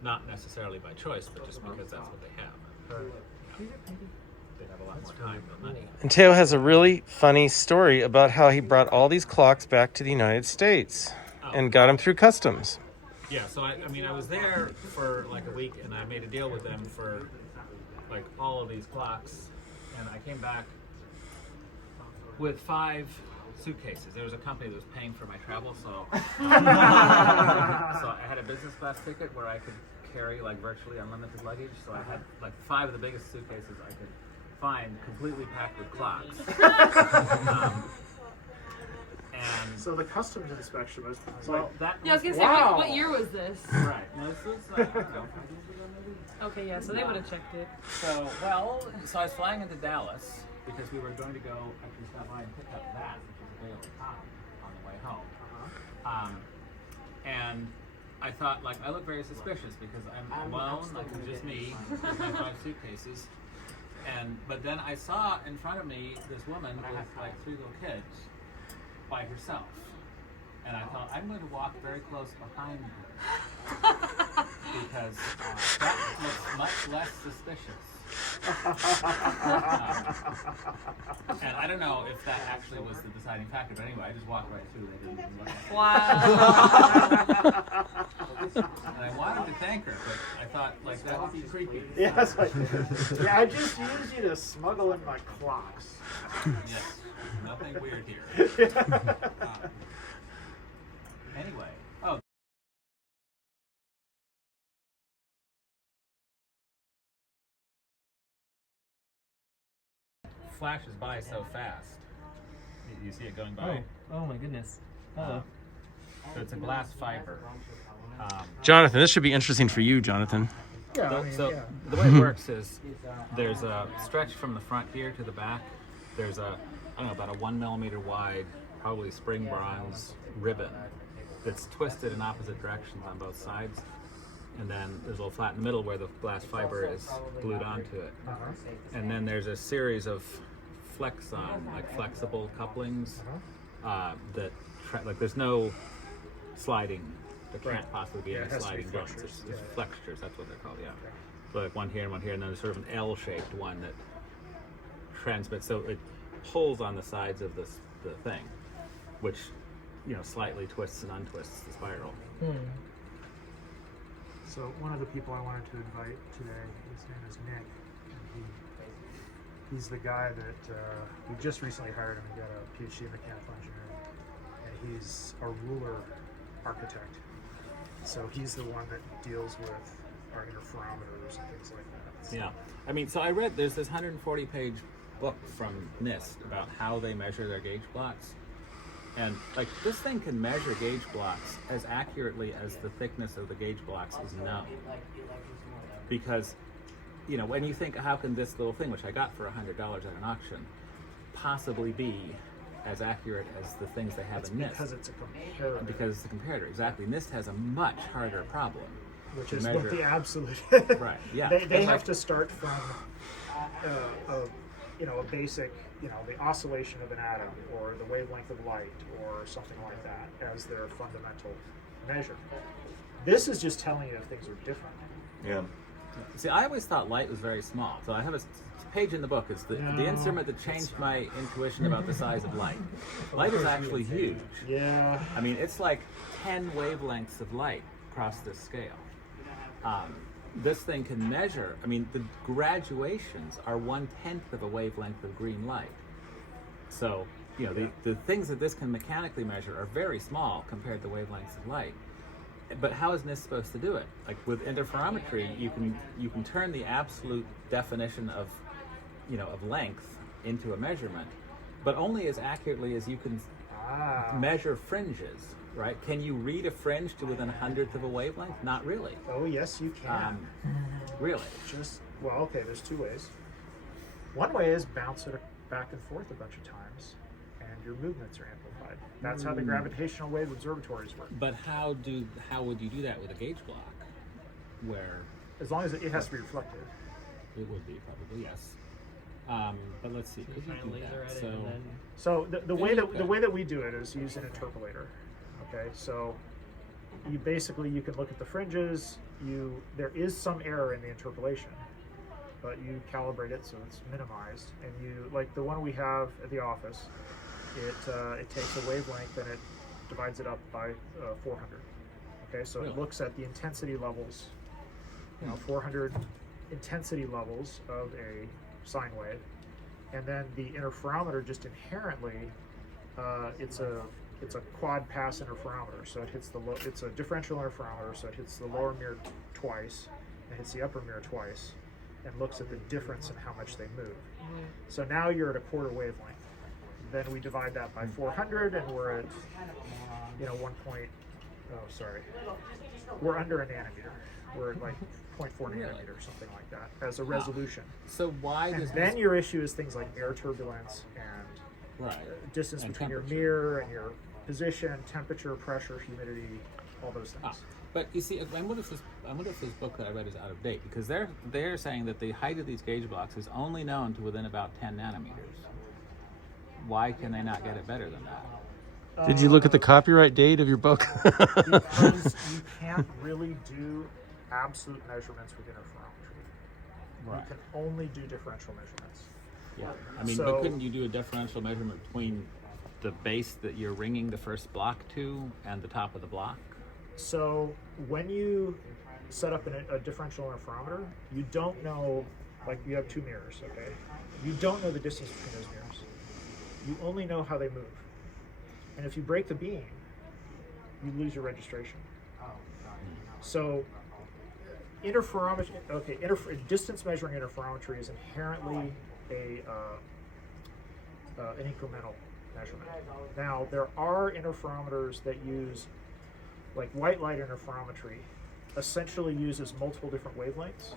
Not necessarily by choice, but just because that's what they have. They have a lot more time than money. And Theo has a really funny story about how he brought all these clocks back to the United States and got them through customs. Yeah, so I mean, I was there for like a week, and I made a deal with them for like all of these clocks, and I came back with 5 suitcases. There was a company that was paying for my travel, so so I had a business class ticket where I could carry like virtually unlimited luggage. So I had like 5 of the biggest suitcases I could find, completely packed with clocks. And So the customs inspection was well, that Yeah, I was gonna say, Wow. what year was this? right. No, this was I don't know, 5 years ago maybe. Okay, yeah, so they would have checked it. So, so I was flying into Dallas because we were going to go actually stop by and pick up that, which is a bale of cotton, on the way home. And I thought, like, I look very suspicious because I'm alone, like it's just me with my 5 suitcases. But then I saw in front of me this woman with like 3 little kids by herself. And I thought, I'm going to walk very close behind her because that looks much less suspicious. And I don't know if that actually was the deciding factor, but anyway, I just walked right through. They didn't even look at me. Wow. And I wanted to thank her, but I thought, like, that would be creepy. Yeah, it's like, yeah, I just used you to smuggle in my clocks. Yes, nothing weird here. Anyway, flashes by so fast. You see it going by. Oh my goodness. So it's a glass fiber. Jonathan, this should be interesting for you, Jonathan. Yeah, I mean, So yeah. the way it works is there's a stretch from the front here to the back. There's I don't know, about a 1 millimeter wide, probably spring bronze ribbon that's twisted in opposite directions on both sides. and then there's a little flat in the middle where the glass fiber is glued onto it. And then there's a series of flexible couplings that like there's no sliding. There can't possibly be any sliding joints. It's flexures. That's what they're called. Yeah. So like one here, and then there's sort of an L-shaped one that transmits. So it pulls on the sides of the thing, which slightly twists and untwists the spiral. So one of the people I wanted to invite today, his name is Nick, and he's the guy that we just recently hired him. He got a PhD in mechanical engineering, and he's a ruler architect. So he's the one that deals with our interferometers and things like that. So. Yeah, I mean, so I read there's this 140-page book from NIST about how they measure their gauge blocks. And like this thing can measure gauge blocks as accurately as the thickness of the gauge blocks is known. Because, when you think, how can this little thing, which I got for $100 at an auction, possibly be as accurate as the things they have in NIST? Because it's a comparator. Because it's a comparator, exactly. NIST has a much harder problem. Which is measure. the absolute. Right, yeah. They have to start from a basic, the oscillation of an atom or the wavelength of light or something like that as their fundamental measure. This is just telling you if things are different. Yeah. See, I always thought light was very small. So I have a page in the book. It's the instrument that changed my intuition about the size of light. Light is actually huge. Yeah. I mean, it's like 10 wavelengths of light across this scale. This thing can measure, the graduations are 1/10 of a wavelength of green light. So, the things that this can mechanically measure are very small compared to wavelengths of light. But how is NIST supposed to do it? Like with interferometry, you can turn the absolute definition of length into a measurement, but only as accurately as you can measure fringes. Right? Can you read a fringe to within 1/100th of a wavelength? Not really. Oh, yes, you can. Really? Okay, there's two ways. One way is bounce it back and forth a bunch of times, and your movements are amplified. That's how the gravitational wave observatories work. But how would you do that with a gauge block? Where as long as it has to be reflective. It would be probably, yes. But let's see. Could you do that? So the way that we do it is use an interpolator. Okay, so you can look at the fringes. There is some error in the interpolation, but you calibrate it so it's minimized. And like the one we have at the office, it takes a wavelength and it divides it up by 400. Okay, so it looks at the intensity levels, 400 intensity levels of a sine wave, and then the interferometer just inherently, it's a quad pass interferometer, so it hits it's a differential interferometer, so it hits the lower mirror twice, and hits the upper mirror twice, and looks at the difference in how much they move. So now you're at a quarter wavelength. Then we divide that by 400, and we're at, we're under a nanometer. We're at like 0.4 nanometer or something like that as a resolution. So why does then your issue is things like air turbulence and distance between your mirror and your position, temperature, pressure, humidity, all those things. But you see, I wonder if this book that I read is out of date, because they're saying that the height of these gauge blocks is only known to within about 10 nanometers. Why can they not get it better than that? Did you look at the copyright date of your book? Because you can't really do absolute measurements with interferometry. Right. You can only do differential measurements. Yeah. But couldn't you do a differential measurement between the base that you're ringing the first block to and the top of the block? So when you set up a differential interferometer, you don't know, like you have two mirrors, okay? You don't know the distance between those mirrors. You only know how they move. And if you break the beam, you lose your registration. So interferometry, distance measuring interferometry is inherently an incremental measurement. Now, there are interferometers that use, like white light interferometry, essentially uses multiple different wavelengths,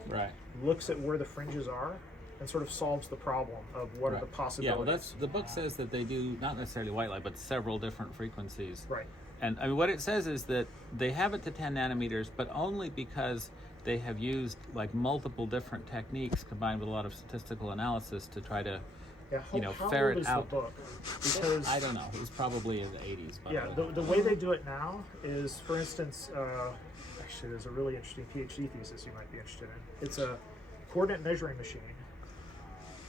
looks at where the fringes are, and sort of solves the problem of what are the possibilities. Yeah, well, the book says that they do not necessarily white light, but several different frequencies. Right. And I mean, what it says is that they have it to 10 nanometers, but only because they have used like multiple different techniques combined with a lot of statistical analysis to try to, How ferret old is out. the book? Because I don't know. It was probably in the 80s. But yeah, the way they do it now is, for instance, actually, there's a really interesting PhD thesis you might be interested in. It's a coordinate measuring machine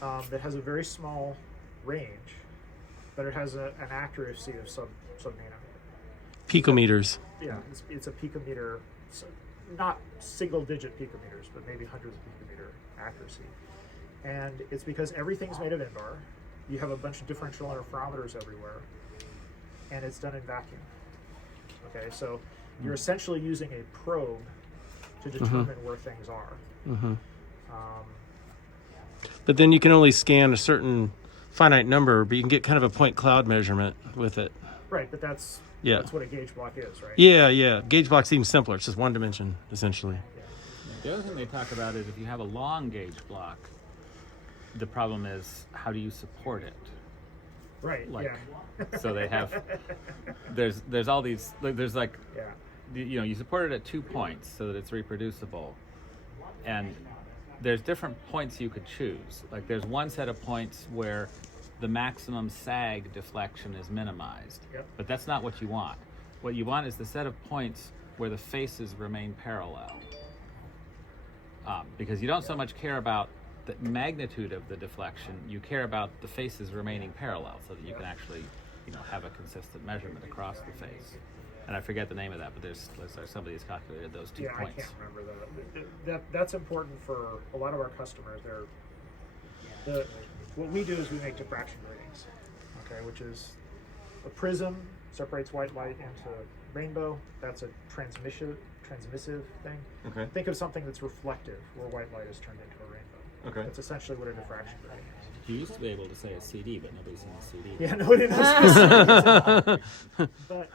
that has a very small range, but it has an accuracy of sub nanometer. Picometers. Yeah, it's a picometer, not single-digit picometers, but maybe hundreds of picometer accuracy. And it's because everything's made of invar. You have a bunch of differential interferometers everywhere, and it's done in vacuum. Okay, so you're essentially using a probe to determine where things are. Mm-hmm. But then you can only scan a certain finite number, but you can get kind of a point cloud measurement with it. Right, but that's what a gauge block is, right? Yeah. Gauge block seems simpler. It's just one dimension, essentially. The other thing they talk about is if you have a long gauge block, the problem is how do you support it? Right, Like, yeah. So they have, there's all these, there's like, Yeah. you support it at 2 points so that it's reproducible. And there's different points you could choose. Like there's one set of points where the maximum sag deflection is minimized. Yep. But that's not what you want. What you want is the set of points where the faces remain parallel. Because you don't so much care about the magnitude of the deflection, you care about the faces remaining parallel so that you can actually, have a consistent measurement across the face. And I forget the name of that, but there's somebody's calculated those 2 Yeah, points. I can't remember that's important for a lot of our customers. What we do is we make diffraction gratings, okay, which is a prism separates white light into rainbow. That's a transmissive thing. Okay. Think of something that's reflective, where white light is turned into a rainbow. Okay. That's essentially what a diffraction grating is. You used to be able to say a CD, but nobody's seen a CD. Yeah, nobody knows specifics. But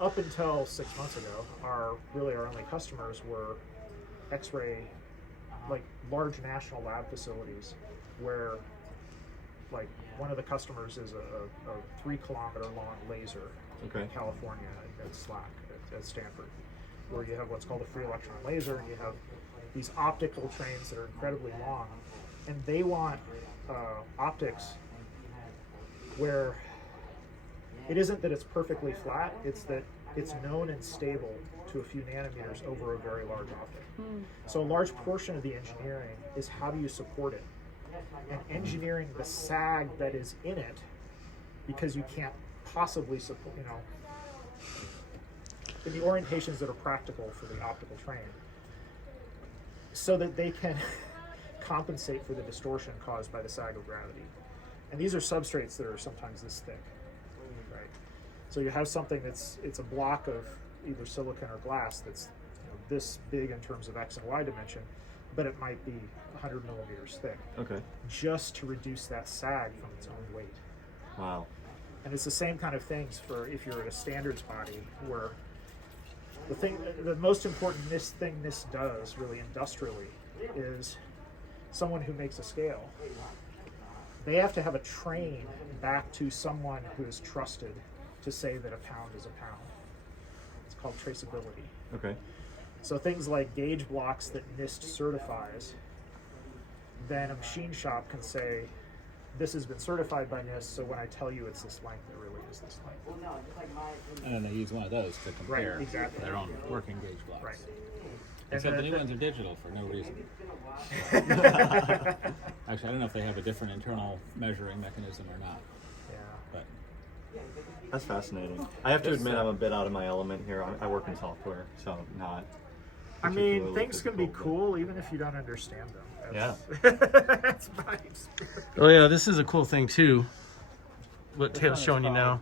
up until 6 months ago, our only customers were X-ray, like large national lab facilities, where like one of the customers is a 3 kilometer long laser in California at SLAC at Stanford, where you have what's called a free electron laser, and you have these optical trains that are incredibly long, and they want optics where it isn't that it's perfectly flat, it's that it's known and stable to a few nanometers over a very large optic. So a large portion of the engineering is how do you support it, and engineering the sag that is in it, because you can't possibly support, in the orientations that are practical for the optical train, so that they can compensate for the distortion caused by the sag of gravity. And these are substrates that are sometimes this thick, right? So you have something it's a block of either silicon or glass that's this big in terms of X and Y dimension, but it might be 100 millimeters thick. Okay. Just to reduce that sag from its own weight. Wow. And it's the same kind of things for if you're at a standards body, where the most important thing this does really industrially is someone who makes a scale. They have to have a train back to someone who is trusted to say that a pound is a pound. It's called traceability. Okay. So things like gauge blocks that NIST certifies, then a machine shop can say, this has been certified by NIST, so when I tell you it's this length, it really is this length. And then they use one of those to compare their own working gauge blocks. Right. Except the new ones are digital for no reason. Actually, I don't know if they have a different internal measuring mechanism or not. Yeah. But that's fascinating. I have to admit, I'm a bit out of my element here. I work in software, so not. I mean, things can be cool even if you don't understand them. That's my experience. Oh yeah, this is a cool thing too. What Theo's showing you now.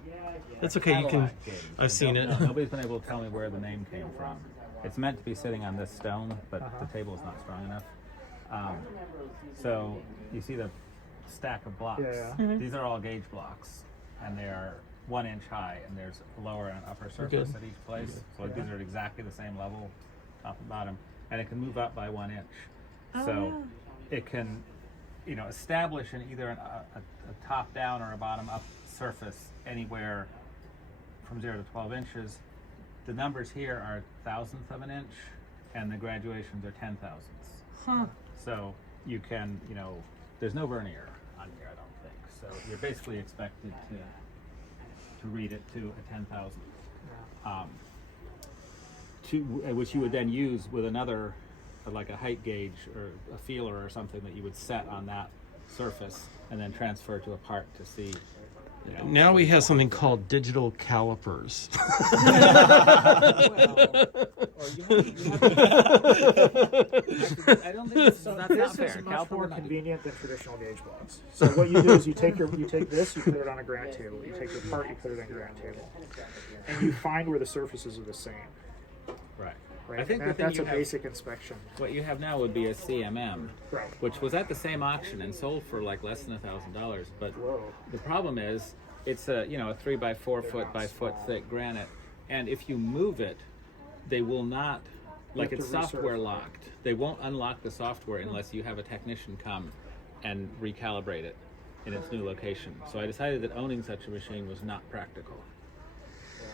That's okay. You can. I've seen it. Nobody's been able to tell me where the name came from. It's meant to be sitting on this stone, but the table is not strong enough. So you see the stack of blocks. These are all gauge blocks, and they are 1 inch high, and there's a lower and upper surface at each place. So these are at exactly the same level, top and bottom, and it can move up by 1 inch. So it can, establish in either a top down or a bottom up surface anywhere from 0 to 12 inches. The numbers here are thousandths of an inch, and the graduations are 10,000ths. Huh. So you can, there's no vernier on here, I don't think. So you're basically expected to read it to a 10,000th. Which you would then use with another, like a height gauge or a feeler or something that you would set on that surface and then transfer to a part to see. Now we have something called digital calipers. I don't think So that's this not fair. is much more Caliper- convenient than traditional gauge blocks. So what you do is you take this, you put it on a granite table. You take your part, you put it on a granite table, and you find where the surfaces are the same. Right. Right. I think That- the thing that's you a have- basic inspection. What you have now would be a CMM, Right. which was at the same auction and sold for like less than $1,000. But Whoa. the problem is, it's a 3 by 4 foot by foot thick granite, and if you move it, they will not. Like have it's to software recertify. locked. They won't unlock the software unless you have a technician come and recalibrate it in its new location. So I decided that owning such a machine was not practical.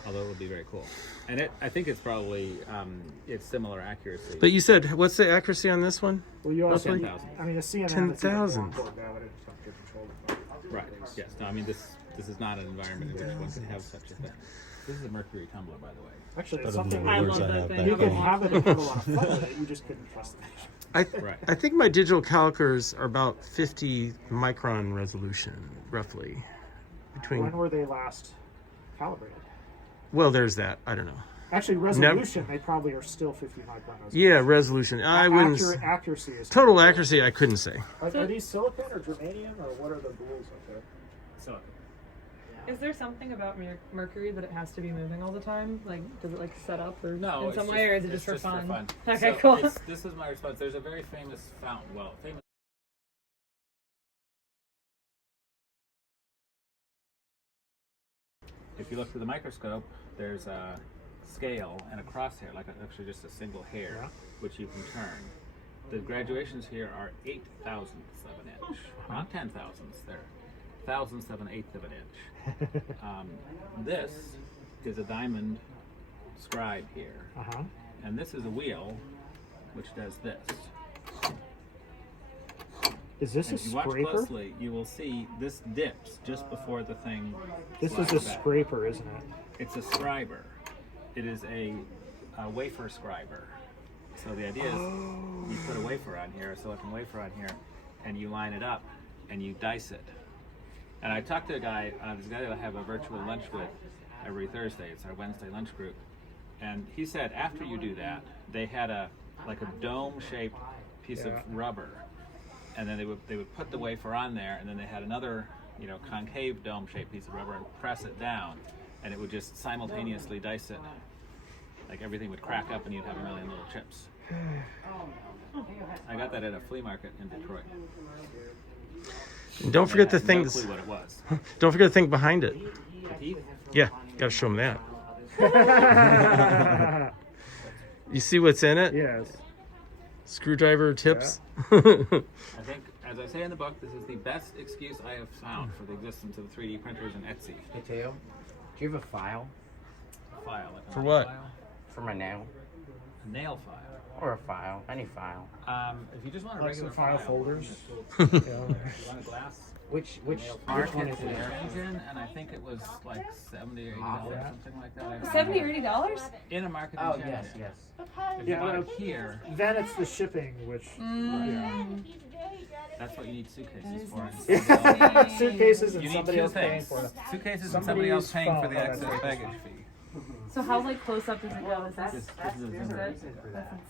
Although it would be very cool, and I think it's probably it's similar accuracy. But you said, what's the accuracy on this one? Well, you also. 10,000. I mean, a CMM. 10,000. Right. Yes. No. I mean, this is not an environment in which one can have such a thing. This is a mercury tumbler, by the way. Actually, it's Better than something the I lures love I that have thing. back you can home. have it and put a lot of fun with it. You just couldn't trust it. Right. I think my digital calipers are about 50 micron resolution, roughly. When were they last calibrated? Well, there's that. I don't know. Actually, resolution, they probably are still 50 micron resolution. Yeah, resolution. I wouldn't. Accuracy is. Total accuracy, I couldn't say. Are these silicon or germanium, or what are the rules up there? So Is there something about Mercury that it has to be moving all the time? Like, does it like set up or no, in it's some just, way, or is it it's just for fun? Okay, Okay, so cool. This is my response. There's a very famous fountain. Well, famous. If you look through the microscope, there's a scale and a crosshair, like actually just a single hair, Yeah. which you can turn. The graduations here are 8,000ths of an inch, not 10,000ths. They're thousandths of an eighth of an inch. This is a diamond scribe here, and this is a wheel, which does this. Is this And a if you watch scraper? closely, you will see this dips just before the thing. This is slides a back. scraper, isn't it? It's a scriber. It is a wafer scriber. So the idea is you put a wafer on here, a silicon wafer on here, and you line it up and you dice it. And I talked to a guy, this guy that I have a virtual lunch with every Thursday. It's our Wednesday lunch group. And he said after you do that, they had a dome-shaped piece of rubber, and then they would put the wafer on there, and then they had another concave dome-shaped piece of rubber and press it down, and it would just simultaneously dice it. Like everything would crack up and you'd have a million little chips. I got that at a flea market in Detroit. And don't forget the I had thing. no clue what it was. Don't forget the thing behind it. The teeth? Yeah, gotta show them that. You see what's in it? Yes. Screwdriver tips. I think, as I say in the book, this is the best excuse I have found for the existence of 3D printers and Etsy. Hey Theo, do you have a file File, like a For nail what? File? for my nail? A nail file. Or a file, any file. If you just want a Like regular some file folders. You want a glass? Which One is it? engine, and I think it was like $70 or $80, something like that. $70 or $80? In a market Oh engine. yes, yes. If you Yeah, buy it here, Then it's the shipping, which that's what you need suitcases for. yeah. Suitcases and You need somebody two else paying things: for them. suitcases and somebody else Somebody's paying for the phone. excess baggage fee. So how like close up does it go? Is This this is a zoom. that's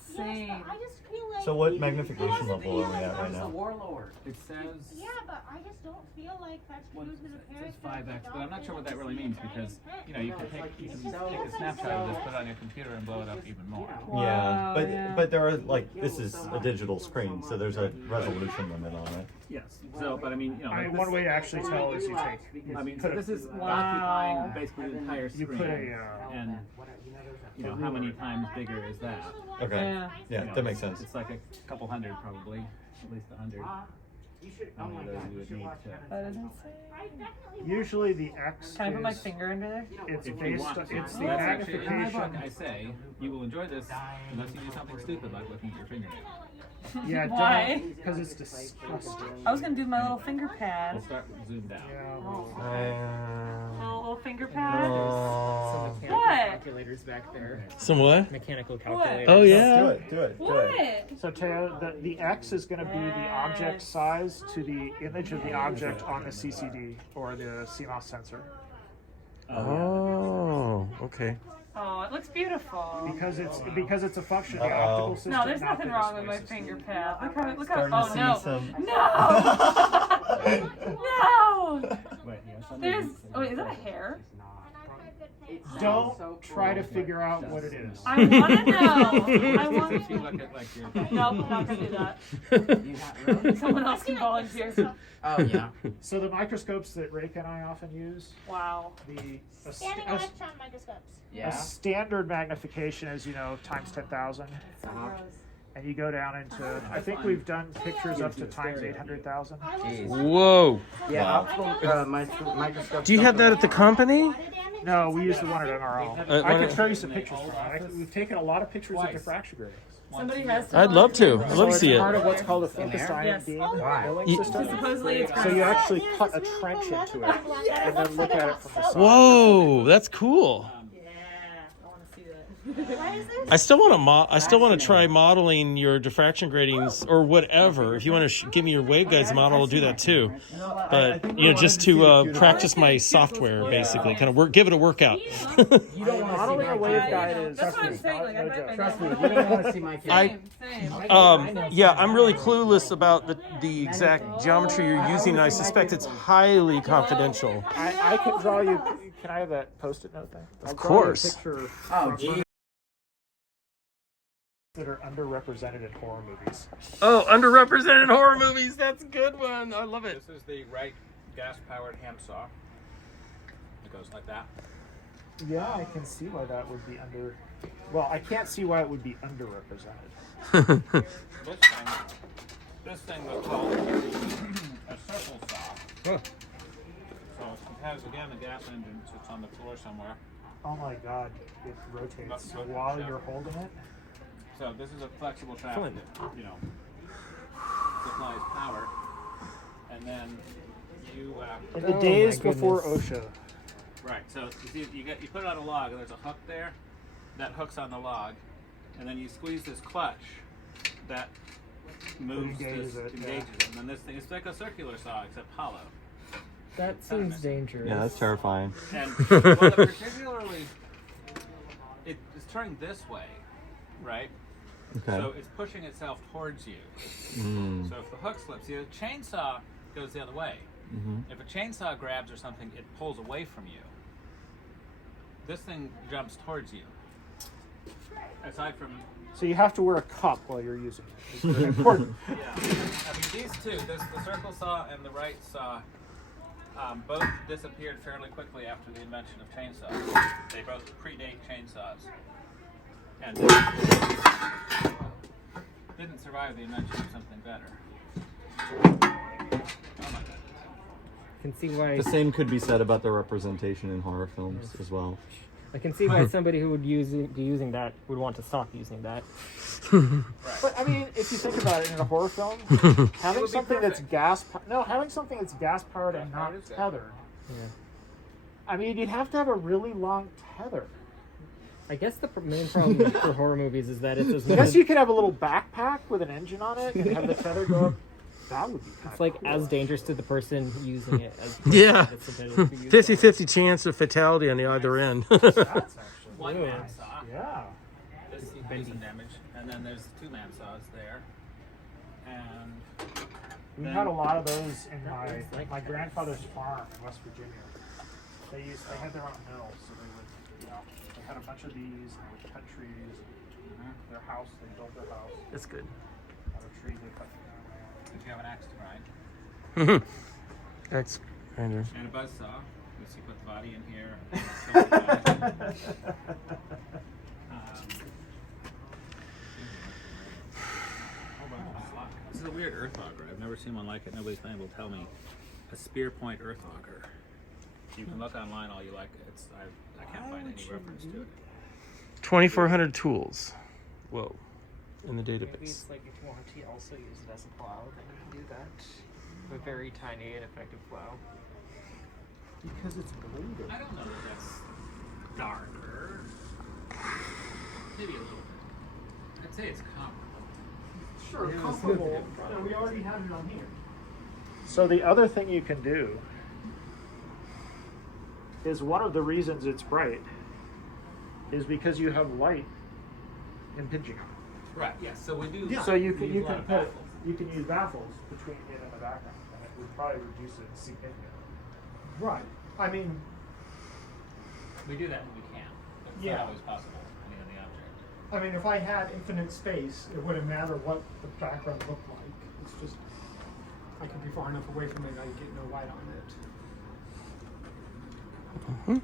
insane? I just feel like. So what magnification level are we at right now? warlord. It says Yeah, but I just don't feel like that's true to the it parents. says 5x, but I'm not sure what that really means because you can take a snapshot of this, put it on your computer, and blow it up even more. Yeah, but yeah. but there are this is a digital screen, so there's a resolution limit on it. Yes. So, but I mean, I mean, one way to actually tell is you take. I mean, put so a- this is occupying basically the entire You screen, put a. and how many times bigger is that? Okay. Yeah. Yeah, that makes sense. It's like a couple hundred, probably, at least 100. You should. Oh my god, you should watch Heaven's What does it Festival. say? Usually the X Can I put my is finger under there? it's If you based want on, to. it's the That's actually, in my magnification. book, I say you will enjoy this unless you do something stupid like looking at your fingernail. Yeah, Why? because it's disgusting. I was gonna do my little finger We'll pad. start zoomed out. My little finger pad. Some mechanical What? calculators back there. Some what? Mechanical calculators. Oh yeah. Do it. Do it. Do it. What? So Theo, the X is going to be the object size to the image of the object on the CCD or the CMOS sensor. Oh, okay. Oh, it looks beautiful. Because it's a function of the optical system. No, there's not nothing the wrong with display my system. finger pad. Look how. Starting to Oh see no! some- No! No! Wait, yeah, There's. Oh, is that a hair? Don't try to figure out what it is. I want to know. I want If you to. look at like your No, I'm not gonna do that. You have, really? Someone else can volunteer. Oh yeah. So the microscopes that Reika and I often use, Wow. a Scanning electron microscopes. Yeah. standard magnification is times 10,000, and you go down into I think we've done pictures up to times 800,000. Jeez. Whoa. Yeah, optical microscopes. Do you have that at the company? No, we use the one at NRL. I one can at- show you some pictures from it. We've taken a lot of pictures of diffraction gratings. Somebody has to. I'd love to. I'd love to So see it's part it. of what's called a focused there? ion Yes. beam Why? milling Ye- system. Supposedly it's So you actually cut a trench into it and then look at it from the side. Whoa, that's cool. Yeah, I want to see that. What is this? I still want to try modeling your diffraction gratings or whatever. If you want to give me your waveguides model, I'll do that too. But just to practice my software, basically, kind of give it a workout. You don't want to see Modeling my a waveguide is That's what I'm saying. Like, I might my Trust me, you don't want to see my I- Same. Yeah, I'm really clueless about the exact geometry you're using, and I suspect it's highly confidential. I can draw you. Can I have that post-it note thing? Of course. Oh, geez. That are underrepresented in horror movies. Oh, underrepresented horror movies. That's a good one. I love it. This is the right gas-powered hand saw. It goes like that. Yeah, I can see why that would be under. Well, I can't see why it would be underrepresented. This thing was called a circle saw. So it has again a gas engine sits on the floor somewhere. Oh my God, it rotates But- while you're holding it. So this is a flexible shaft that supplies power, and then you In the days before OSHA. right. So you see, you put it on a log, and there's a hook there that hooks on the log, and then you squeeze this clutch that moves Engages this, it, engages it, and then this thing it's like a circular saw except hollow. That seems dangerous. Yeah, that's terrifying. And well, particularly, it's turning this way, right? Okay. So it's pushing itself towards you. Mm. So if the hook slips, the chainsaw goes the other way. Mm-hmm. If a chainsaw grabs or something, it pulls away from you. This thing jumps towards you. Aside from, So you have to wear a cup while you're using it. It's very important. yeah, I mean these two, the circle saw and the right saw, both disappeared fairly quickly after the invention of chainsaws. They both predate chainsaws. And didn't survive the invention of something better. Oh my goodness. I can see why. The same could be said about the representation in horror films as well. I can see why somebody who would be using that would want to stop using that. But I mean, if you think about it, in a horror film, having something that's having something that's gas powered and not tethered. Yeah. I mean, you'd have to have a really long tether. I guess the main problem for horror movies is that it's as I guess you could have a little backpack with an engine on it and have the tether go up. That would be kind it's like cool. as dangerous to the person using it as Yeah. it's intended to be used for. 50-50 chance of fatality on the either end. That's actually. One man saw. Yeah. This did some damage, and then there's two man saws there, and We had a lot of those in my grandfather's farm in West Virginia. They had their own mill, so they would, they had a bunch of these, and they would cut trees. Their house, they built their house That's good. out of trees they cut down. if you have an axe to grind, That's kind of. and a buzz saw, which you put the body in here. And kill the guy. This is a weird earthauger. I've never seen one like it. Nobody's been able to tell me. A spear point earthauger. You can look online all you like. I can't find any reference to it. 2,400 tools. Whoa. In the Maybe database. it's like if you want to also use it as a plow, then you can do that. A very tiny and effective plow. Because it's bladed. I don't know that that's darker. Maybe a little bit. I'd say it's comparable. Sure, Yeah, comparable. it's good. We already have it on here. So the other thing you can do is one of the reasons it's bright is because you have light impinging on it. Right. Yeah. So we do. So you we can use a lot of baffles. you can use baffles between it and the background, and it would probably reduce it significantly. Right. I mean, We do that when we can. But it's Yeah. not always possible depending on the object. I mean, if I had infinite space, it wouldn't matter what the background looked like. It's just I could be far enough away from it, I get no light on it. Mhm.